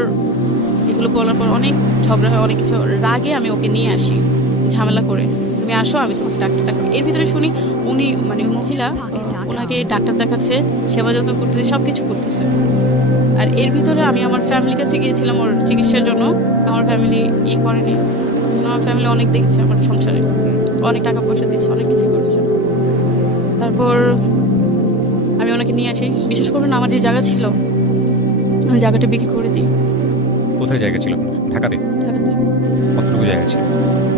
এগুলো বলার পর অনেক ঝগড়া হয়, অনেক কিছু। রাগে আমি ওকে নিয়ে আসি ঝামেলা করে, তুমি আসো আমি তোমাকে ডাক্তার দেখাবো। এর ভিতরে শুনি উনি মানে মহিলা ওনাকে ডাক্তার দেখাচ্ছে, সেবা যত্ন করতেছে, সব কিছু করতেছে। আর এর ভিতরে আমি আমার ফ্যামিলির কাছে গিয়েছিলাম ওর চিকিৎসার জন্য। আমার ফ্যামিলি করেনি, আমার ফ্যামিলি অনেক দেখেছে আমার সংসারে, অনেক টাকা পয়সা দিয়েছে, অনেক কিছু করেছে। তারপর আমি ওনাকে নিয়ে আসি। বিশেষ করে না, আমার যে জায়গা ছিল আমি জায়গাটা বিক্রি করে দিই। কোথায় জায়গা ছিল? ঢাকাতে? ঢাকাতে। কতটুকু জায়গা ছিল?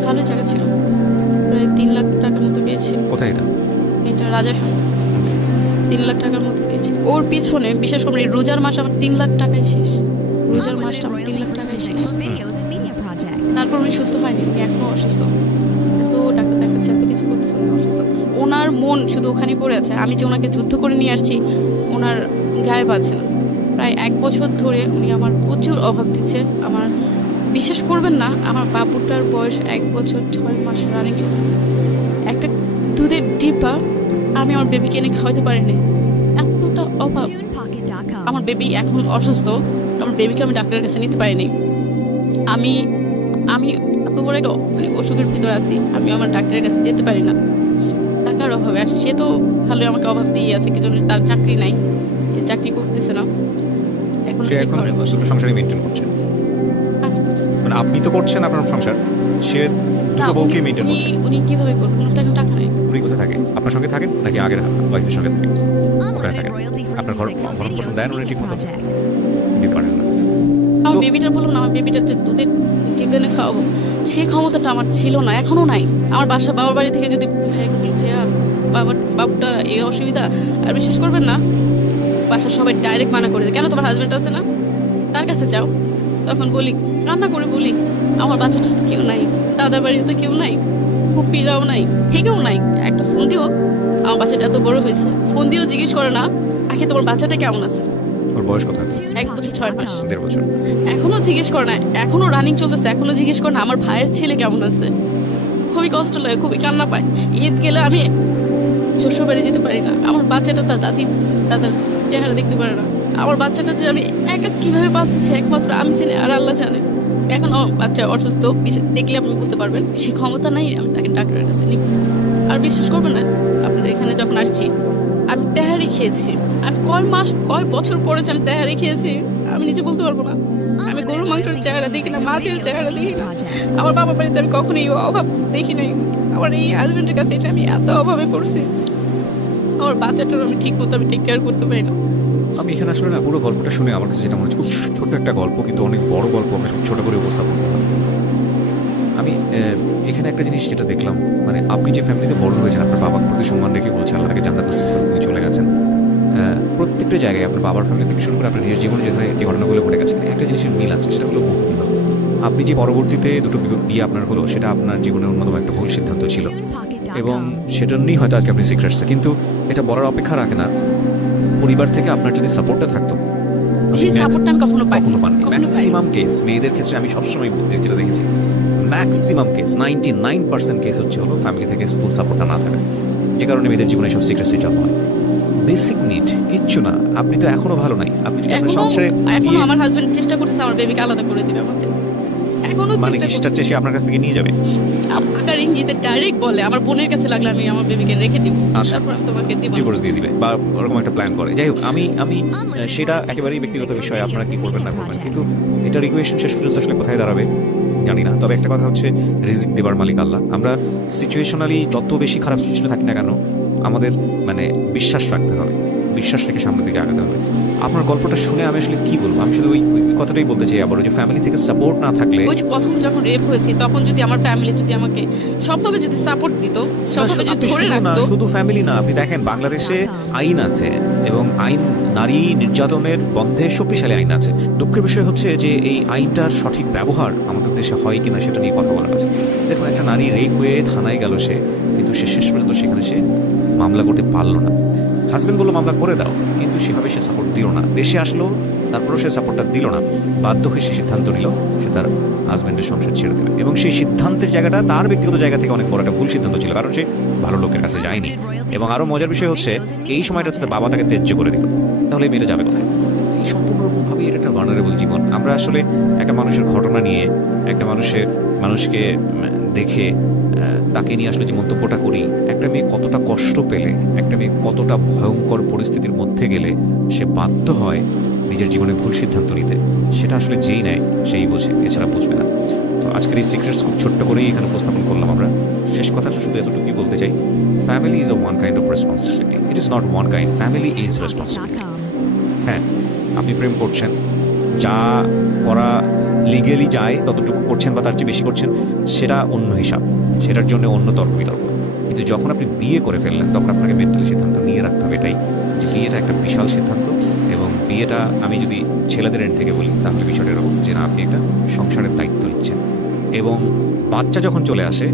ভালো জায়গা ছিল, প্রায় 3 লাখ টাকার মতো পেয়েছি। কোথায় এটা? এটা রাজাসন, 3 লাখ টাকার মতো পেয়েছি। ওর পিছনে বিশেষ করে রোজার মাস আমার 3 লাখ টাকায় শেষ, রোজার মাসটা আমার 3 লাখ টাকায় শেষ। তারপর উনি সুস্থ হয়নি, উনি এখনো অসুস্থ, এত ডাক্তার দেখাচ্ছে, এত কিছু করছে, উনি অসুস্থ। ওনার মন শুধু ওখানে পড়ে আছে। আমি যে ওনাকে যুদ্ধ করে নিয়ে আসছি, ওনার গায়ে বাজছে না। প্রায় 1 বছর ধরে উনি আমার প্রচুর অভাব দিচ্ছে। আমার বিশ্বাস করবেন না, আমার বাবুটার বয়স 1 বছর 6 মাস রানিং চলতেছে। একটা দুধের ডিব্বা আমি আমার বেবিকে এনে খাওয়াতে পারিনি, এতটা অভাব। আমার বেবি এখন অসুস্থ, আমার বেবিকে আমি ডাক্তারের কাছে নিতে পারিনি। আমি আমি এত বড় একটা মানে অসুখের ভিতরে আছি, আমি আমার ডাক্তারের কাছে যেতে পারি না টাকার অভাবে। আর সে তো ভালোই আমাকে অভাব দিয়ে আছে, কি জন্য তার চাকরি নাই, সে চাকরি করতেছে না, এখন সে এখন ঘরে বসে দুটো সংসারই মেনটেন করছে। আমি করছি। মানে আপনি তো করছেন আপনার সংসার, সে না, দুটো বউকে মেনটেন করছে। উনি কিভাবে করবেন? ওনার তো এখন টাকা নেই। উনি কোথায় থাকে? আপনার সঙ্গে থাকেন নাকি আগের ওয়াইফের সঙ্গে থাকেন? ওখানে থাকেন। আপনার ঘর ভরণ পোষণ দেন উনি ঠিক মতো? দিতে পারেন না। আমার তো- বেবিটার বললাম না, আমার বেবিটার যে দুধের টিফিনে খাওয়াবো সেই ক্ষমতাটা আমার ছিল না, এখনো নাই। আমার বাবার বাড়ি থেকে যদি ভাইয়াকে বলি ভাইয়া বাবুটা এই অসুবিধা, আর বিশ্বাস করবেন না, বাসার সবাই ডাইরেক্ট মানা করে দেয়, কেন তোমার হাজবেন্ড আছে না, তার কাছে যাও। তখন বলি, কান্না করে বলি, আমার বাচ্চাটার তো কেউ নাই, দাদার বাড়িও তো কেউ নাই, ফুপিরাও নাই, থেকেও নাই। একটা ফোন দিও, আমার বাচ্চাটা এত বড় হয়েছে, ফোন দিয়েও জিজ্ঞেস করে না আগে তোমার বাচ্চাটা কেমন আছে। ওর বয়স কত? 1 বছর 6 মাস। 1.5 বছর। এখনো জিজ্ঞেস করে না, এখনো রানিং চলতেছে, এখনো জিজ্ঞেস করে না আমার ভাইয়ের ছেলে কেমন আছে। খুবই কষ্ট লাগে, খুবই কান্না পায়। ঈদ গেলে আমি শ্বশুর বাড়ি যেতে পারি না, আমার বাচ্চাটা তার দাদার চেহারা দেখতে পারে না। আমার বাচ্চাটা যে আমি একা কিভাবে পাচ্ছি একমাত্র আমি জানি, আর আল্লাহ জানে। এখন আমার বাচ্চা অসুস্থ, দেখলে আপনি বুঝতে পারবেন, সে ক্ষমতা নাই আমি তাকে ডাক্তারের কাছে নিব। আর বিশ্বাস করবেন না, আপনাদের এখানে যখন আসছি আমি তেহারি খেয়েছি, আমি কয় বছর পরে যে আমি তেহারি খেয়েছি আমি নিজে বলতে পারবো না। আমি গরুর মাংসের চেহারা দেখি না, মাছের চেহারা দেখি না। আমার বাবা বাড়িতে আমি কখনোই অভাব দেখি নাই, আমার এই হাজবেন্ডের কাছে এটা আমি এত অভাবে পড়ছি। আমার বাচ্চাটার আমি ঠিক মতো আমি টেক কেয়ার করতে পারি না। আমি এখানে আসলে না পুরো গল্পটা শুনে আমার কাছে যেটা মনে হচ্ছে, খুব ছোট একটা গল্প কিন্তু অনেক বড় গল্প আমরা ছোট করে উপস্থাপন করলাম। আমি এখানে একটা জিনিস যেটা দেখলাম, মানে আপনি যে ফ্যামিলিতে বড় হয়েছেন, আপনার বাবার প্রতি সম্মান রেখে বলছেন, আল্লাহকে জান্নাত নসিব করুন, উনি চলে গেছেন। প্রত্যেকটা জায়গায় আপনার বাবার ফ্যামিলি থেকে শুরু করে আপনার নিজের জীবনে যেখানে যে ঘটনাগুলো ঘটে গেছে, একটা জিনিসের মিল আছে, সেটা হলো বহু বিবাহ। আপনি যে পরবর্তীতে দুটো বিয়ে আপনার হলো, সেটা আপনার জীবনের অন্যতম একটা ভুল সিদ্ধান্ত ছিল, এবং সেটা নিয়েই হয়তো আজকে আপনি সিক্রেটসে। কিন্তু এটা বলার অপেক্ষা রাখে না, পরিবার থেকে আপনার যদি সাপোর্টটা থাকতো, সেই সাপোর্টটা আমি কখনো পাইনি। ম্যাক্সিমাম কেস মেয়েদের ক্ষেত্রে আমি সবসময় যেটা দেখেছি, ম্যাক্সিমাম কেস 99% কেস হচ্ছে হলো ফ্যামিলি থেকে ফুল সাপোর্টটা না থাকে, যে কারণে মেয়েদের জীবনে সব সিক্রেসি জন্ম হয়। বেসিক নিড কিচ্ছু না, আপনি তো এখনো ভালো নাই, আপনি যদি আপনার সংসারে এখনো আমার হাজবেন্ড চেষ্টা করতেছে আমার বেবিকে আলাদা করে দিবে আমাদের, এখনো মানে চেষ্টা চেষ্টা চেষ্টা আপনার কাছ থেকে নিয়ে যাবে। আকার ইঞ্জিতে ডাইরেক্ট বলে আমার বোনের কাছে লাগলে আমি আমার বেবিকে রেখে দিব, আচ্ছা। তারপর আমি তোমাকে দিব। ডিভোর্স দিয়ে দিবে বা ওরকম একটা প্ল্যান করে। যাই হোক, আমি সেটা একেবারেই ব্যক্তিগত বিষয়, আপনারা কি করবেন না করবেন, কিন্তু এটা রিকুয়েশন শেষ পর্যন্ত আসলে কোথায় দাঁড়াবে জানি না। তবে একটা কথা হচ্ছে, রিজিক দেবার মালিক আল্লাহ। আমরা সিচুয়েশনালি যত বেশি খারাপ সিচুয়েশনে থাকি না কেন, আমাদের মানে বিশ্বাস রাখতে হবে, বিশ্বাস রেখে সামনের দিকে আগাতে হবে। আপনার গল্পটা শুনে আমি আসলে কি বলবো, আমি শুধু ওই কথাটাই বলতে চাই আবারও, যে ফ্যামিলি থেকে সাপোর্ট না থাকলে, ওই যে প্রথম যখন রেপ হয়েছে তখন যদি আমার ফ্যামিলি যদি আমাকে সবভাবে যদি সাপোর্ট দিত, সবভাবে যদি আপনি ধরে শুধু না, রাখতো। শুধু ফ্যামিলি না, আপনি দেখেন বাংলাদেশে আইন আছে, এবং আইন নারী নির্যাতনের বন্ধে শক্তিশালী আইন আছে। দুঃখের বিষয় হচ্ছে যে এই আইনটার সঠিক ব্যবহার আমাদের দেশে হয় কিনা সেটা নিয়ে কথা বলার আছে। দেখুন, একটা নারী রেপ হয়ে থানায় গেল সে, কিন্তু সে শেষ পর্যন্ত সেখানে সে মামলা করতে পারলো না। হাজবেন্ড বললো মামলা করে দাও, কিন্তু সেভাবে সে সাপোর্ট দিল না। দেশে আসলো, তারপরেও সে সাপোর্টটা দিল না। বাধ্য হয়ে সে সিদ্ধান্ত নিল সে তার হাজবেন্ডের সংসার ছেড়ে দেবে, এবং সেই সিদ্ধান্তের জায়গাটা তার ব্যক্তিগত জায়গা থেকে অনেক বড় একটা ভুল সিদ্ধান্ত ছিল, কারণ সে ভালো লোকের কাছে যায়নি। এবং আরো মজার বিষয় হচ্ছে, এই সময়টাতে তার বাবা তাকে ত্যায্য করে দিল, তাহলে এই মেয়েটা যাবে কোথায়? এই সম্পূর্ণরূপভাবে এটা একটা ভালনারেবল জীবন। আমরা আসলে একটা মানুষের ঘটনা নিয়ে, একটা মানুষকে দেখে তাকে নিয়ে আসলে যে মন্তব্যটা করি, একটা মেয়ে কতটা কষ্ট পেলে, একটা মেয়ে কতটা ভয়ঙ্কর পরিস্থিতির মধ্যে গেলে সে বাধ্য হয় নিজের জীবনে ভুল সিদ্ধান্ত নিতে, সেটা আসলে যেই নেয় সেই বোঝে, এছাড়া বুঝবে না। তো আজকের এই সিক্রেটস খুব ছোট্ট করেই এখানে উপস্থাপন করলাম আমরা। শেষ কথাটা শুধু এতটুকুই বলতে চাই, family is a one kind of responsibility, it is not one kind, family is responsibility. হ্যাঁ, আপনি প্রেম করছেন, যা করা লিগেলি যায় ততটুকু করছেন বা তার চেয়ে বেশি করছেন, সেটা অন্য হিসাব, সেটার জন্য অন্য তর্ক বিতর্ক। কিন্তু যখন আপনি বিয়ে করে ফেললেন, তখন আপনাকে মেন্টালি সিদ্ধান্ত নিয়ে রাখতে হবে এটাই, যে বিয়েটা একটা বিশাল সিদ্ধান্ত। এবং বিয়েটা আমি যদি ছেলেদের এন্ড থেকে বলি, তাহলে বিষয়টা এরকম যে না, আপনি একটা সংসারের দায়িত্ব নিচ্ছেন, এবং বাচ্চা যখন চলে আসে,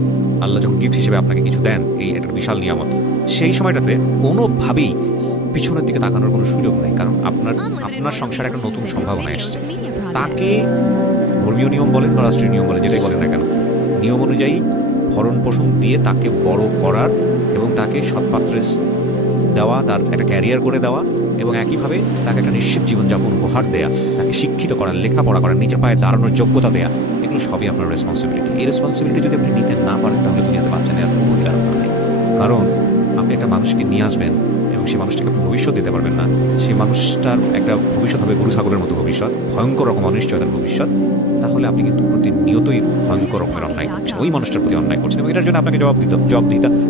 আল্লাহ যখন গিফট হিসেবে আপনাকে কিছু দেন, এই একটা বিশাল নিয়ামত, সেই সময়টাতে কোনোভাবেই পিছনের দিকে তাকানোর কোনো সুযোগ নেই, কারণ আপনার সংসারে একটা নতুন সম্ভাবনা এসছে। তাকে ধর্মীয় নিয়ম বলেন বা রাষ্ট্রীয় নিয়ম বলেন, যেটাই বলেন না কেন, নিয়ম অনুযায়ী ভরণ পোষণ দিয়ে তাকে বড় করার এবং তাকে সৎপাত্রে দেওয়া, তার একটা ক্যারিয়ার করে দেওয়া, এবং একইভাবে তাকে একটা নিশ্চিত জীবনযাপন উপহার দেয়া, তাকে শিক্ষিত করা, লেখাপড়া করা, নিজের পায়ে দাঁড়ানোর যোগ্যতা দেয়া, এগুলো সবই আপনার রেসপন্সিবিলিটি। এই রেসপন্সিবিলিটি যদি আপনি নিতে না পারেন তাহলে দুনিয়াতে বাচ্চা নেওয়ার কোনো অধিকার আপনার নেই। কারণ আপনি একটা মানুষকে নিয়ে আসবেন এবং সেই মানুষটাকে আপনি ভবিষ্যৎ দিতে পারবেন না। সেই মানুষটার একটা ভবিষ্যৎ হবে গরু ছাগলের মতো ভবিষ্যৎ, ভয়ঙ্কর রকম অনিশ্চয়তার ভবিষ্যৎ। তাহলে আপনি কিন্তু প্রতিনিয়তই ভয়ঙ্কর রকমের অন্যায় করছেন, ওই মানুষটার প্রতি অন্যায় করছেন, এবং এটার জন্য আপনাকে জবাব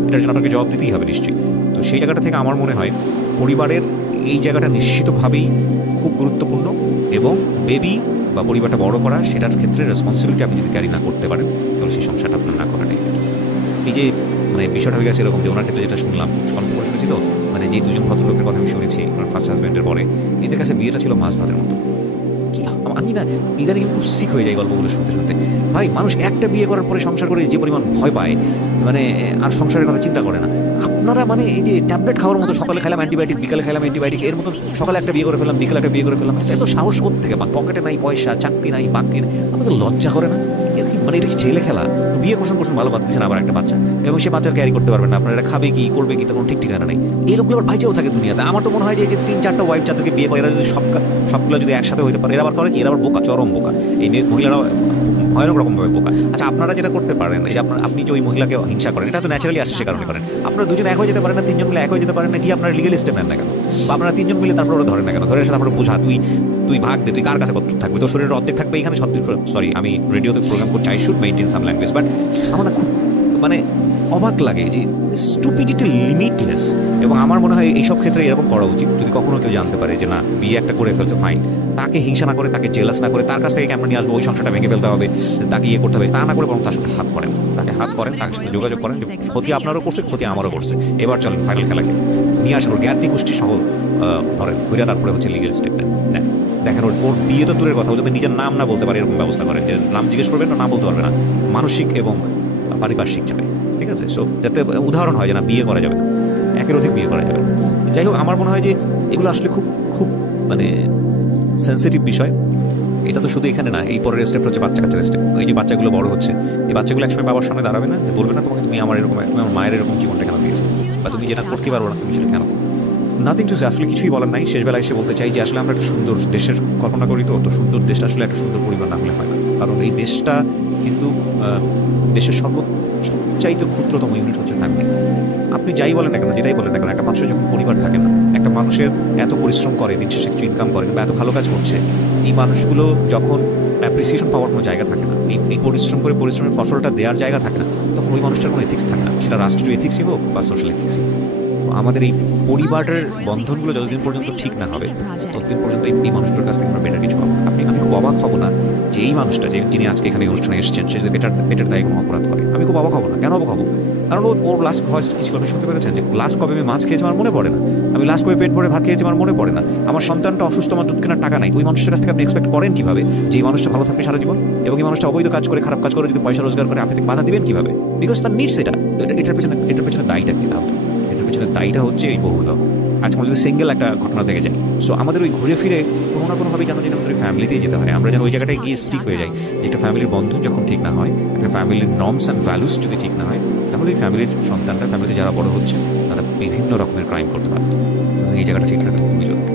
এটার জন্য আপনাকে জবাব দিতেই হবে নিশ্চয়ই। তো সেই জায়গাটা থেকে আমার মনে হয় পরিবারের এই জায়গাটা নিশ্চিতভাবেই খুব গুরুত্বপূর্ণ, এবং বেবি বা পরিবারটা বড় করা সেটার ক্ষেত্রে রেসপন্সিবিলিটি আপনি যদি ক্যারি না করতে পারেন তাহলে সেই সংসারটা আপনার না করাটাই। এই যে মানে বিষয়টা হয়ে গেছে এরকম যে ওনার ক্ষেত্রে যেটা শুনলাম, গল্প করে শুনেছি তো, মানে যে দুজন ভদ্রলোকের কথা আমি শুনেছি ওনার ফার্স্ট হাজব্যান্ডের পরে, এদের কাছে বিয়েটা ছিল মাছ ভাতের মতো। কি আমি না ইদানিং খুব শিখ হয়ে যাই গল্পগুলো শুনতে শুনতে। ভাই, মানুষ একটা বিয়ে করার পরে সংসার করে যে পরিমাণ ভয় পায়, মানে আর সংসারের কথা চিন্তা করে না। আপনারা মানে এই যে ট্যাবলেট খাওয়ার মতো, সকালে খেলাম অ্যান্টিবায়োটিক, বিকালে খেলাম অ্যান্টিবায়োটিক, এর মতো সকালে একটা বিয়ে করে ফেললাম, বিকালে একটা বিয়ে করে ফেললাম, এত সাহস করতে থেকে? পকেটে নাই পয়সা, চাকরি নাই, বাক্রি নাই, আমাদের লজ্জা করে না? মানে এটা ছেলে খেলা। বিয়ে করছেন ভালো বাদ দিচ্ছেন, আবার একটা বাচ্চা, এবং সে বাচ্চার ক্যারি করতে পারবেন না, আপনারা খাবে কি করবে কি তার কোনো ঠিক ঠিকানা নেই। এই লোকগুলো আবার বাইচেও থাকে দুনিয়াতে। আমার তো মনে হয় যে 3-4টা ওয়াইফ যাদেরকে বিয়ে করে, এরা যদি সবগুলো যদি একসাথে হইতে পারে, এরা আবার করে কি, এরা আবার বোকা, চরম বোকা। এই মহিলারা ভয়ানক রকমভাবে বোকা। আচ্ছা, আপনারা যেটা করতে পারেন, এই যে আপনি যে ওই মহিলাকে হিংসা করেন, এটা তো ন্যাচারালি আসে, সে কারণে করেন। আপনারা দুজন এক হয়ে যেতে পারেন না, 3জন মিলে এক হয়ে যেতে পারেন না, কি আপনারা লিগেল স্টেপ নেন না কেন? বা আপনারা 3জন মিলে তারপর ওরা ধরেন না কেন? ধরে এসে আপনারা বোঝা, তুই ভাগ দে, তুই কার কাছে কত থাকবে, তোর শরীরের অর্ধেক থাকবে এখানে। সরি, আমি রেডিওতে প্রোগ্রাম করছি, I should maintain some language, but আমার না খুব মানে অবাক লাগে যে স্টুপিডিটি লিমিটলেস। এবং আমার মনে হয় এইসব ক্ষেত্রে এরকম করা উচিত, যদি কখনো কেউ জানতে পারে যে না বিয়ে একটা করে ফেলছে, ফাইন, তাকে হিংসা না করে, তাকে জেলাস না করে, তার কাছ থেকে ক্যামেরা নিয়ে আসবো, ওই সংসারটা ভেঙে ফেলতে হবে, তাকে ইয়ে করতে হবে, তা না করে বরং তার সাথে হাত করেন, তাকে হাত করেন, তার সাথে যোগাযোগ করেন। ক্ষতি আপনারও করছে, ক্ষতি আমারও করছে, এবার চলেন ফাইনাল খেলা খেলে নিয়ে আসবো, জ্ঞাতি গোষ্ঠী সহ ধরেন হইয়া, তারপরে হচ্ছে লিগেল স্টেপ নেন। দেখেন ওর বিয়ে তো দূরের কথা, ও যাতে নিজের নাম না বলতে পারে এরকম ব্যবস্থা করেন, যে নাম জিজ্ঞেস করবেন না বলতে পারবে না, মানসিক এবং পারিপার্শ্বিক চাপে, ঠিক আছে? সো যাতে উদাহরণ হয় যে না বিয়ে করা যাবে না, একের অধিক বিয়ে করা যাবে। যাই হোক, আমার মনে হয় যে এগুলো আসলে খুব খুব মানে সেন্সিটিভ বিষয়। এটা তো শুধু এখানে না, এই পরের স্টেপ হচ্ছে বাচ্চা কাচ্চার স্টেপ। এই যে বাচ্চাগুলো বড় হচ্ছে, এই বাচ্চাগুলো একসময় বাবার সামনে দাঁড়াবে না, যে বলবে না তোমাকে, তুমি আমার এরকম, তুমি আমার মায়ের এরকম জীবনটা কেন দিয়েছো, বা তুমি যেটা করতে পারবো না তুমি সেটা কেন? নাথিং টু সে, আসলে কিছুই বলার নাই। শেষবেলায় এসে বলতে চাই যে আসলে আমরা একটা সুন্দর দেশের কল্পনা করি, তো সুন্দর দেশটা আসলে একটা সুন্দর পরিবার না হলে হয় না। কারণ এই দেশটা কিন্তু দেশের সবচাইতে ক্ষুদ্রতম ইউনিট হচ্ছে ফ্যামিলি। আপনি যাই বলেন না কেন, যেটাই বলেন না কেন, একটা মানুষের যখন পরিবার থাকে না, একটা মানুষের এত পরিশ্রম করে, দিন শেষে কিছু ইনকাম করেন বা এত ভালো কাজ করছে, এই মানুষগুলো যখন অ্যাপ্রিসিয়েশন পাওয়ার কোনো জায়গা থাকে না, এই পরিশ্রম করে পরিশ্রমের ফসলটা দেওয়ার জায়গা থাকে না, তখন ওই মানুষটার কোনো এথিক্স থাকে না, সেটা রাষ্ট্রীয় এথিক্সই হোক বা সোশ্যাল এথিক্সই হোক। তো আমাদের এই পরিবারের বন্ধনগুলো যতদিন পর্যন্ত ঠিক না হবে, ততদিন পর্যন্ত এই মানুষগুলোর কাছ থেকে আমরা বেটার কিছু পাবো। আমি খুব অবাক হব না যে এই মানুষটা, যিনি আজকে এখানে অনুষ্ঠানে এসেছেন, সে যদি বেটার দায়ী কোনো অপরাধ করে। আমি খুব অবাক হব না। কেন অবাক হবো? কারণ ওর লাস্ট ভয়েস কিছু আপনি শুনতে পেরেছেন, যে লাস্ট কবে আমি মাছ খেয়েছি আমার মনে পড়ে না, আমি লাস্ট কবে পেট ভরে ভাত খেয়েছি আমার মনে পড়ে না, আমার সন্তানটা অসুস্থ, আমার দুধ কেনার টাকা নাই। ওই মানুষের কাছ থেকে আপনি এক্সপেক্ট করেন কিভাবে যে এই মানুষটা ভালো থাকবে সারা জীবন? এবং এই মানুষটা অবৈধ কাজ করে, খারাপ কাজ করে যদি পয়সা রোজগার করে, আপনি তাকে বাধা দিবেন কিভাবে? বিকজ তার নিডস এটা। এটার পেছনে দায়ীটা কি? তাহলে এটার পেছনে দায়ীটা হচ্ছে এই বহুল। আজকে আমরা যদি সিঙ্গেল একটা ঘটনা থেকে যাই, সো আমাদের ওই ঘুরে ফিরে কোনো না কোনোভাবে যেন আমাদের ফ্যামিলিতেই যেতে হয়, আমরা যেন ওই জায়গাটায় গিয়ে স্টিক হয়ে যাই। একটা ফ্যামিলির বন্ধন যখন ঠিক না হয়, একটা ফ্যামিলির নর্মস অ্যান্ড ভ্যালুস যদি ঠিক না হয়, তাহলে এই ফ্যামিলির সন্তানরা, ফ্যামিলিতে যারা বড় হচ্ছে, তারা বিভিন্ন রকমের ক্রাইম করতে পারত। সুতরাং এই জায়গাটা ঠিক রাখা খুবই জরুরি।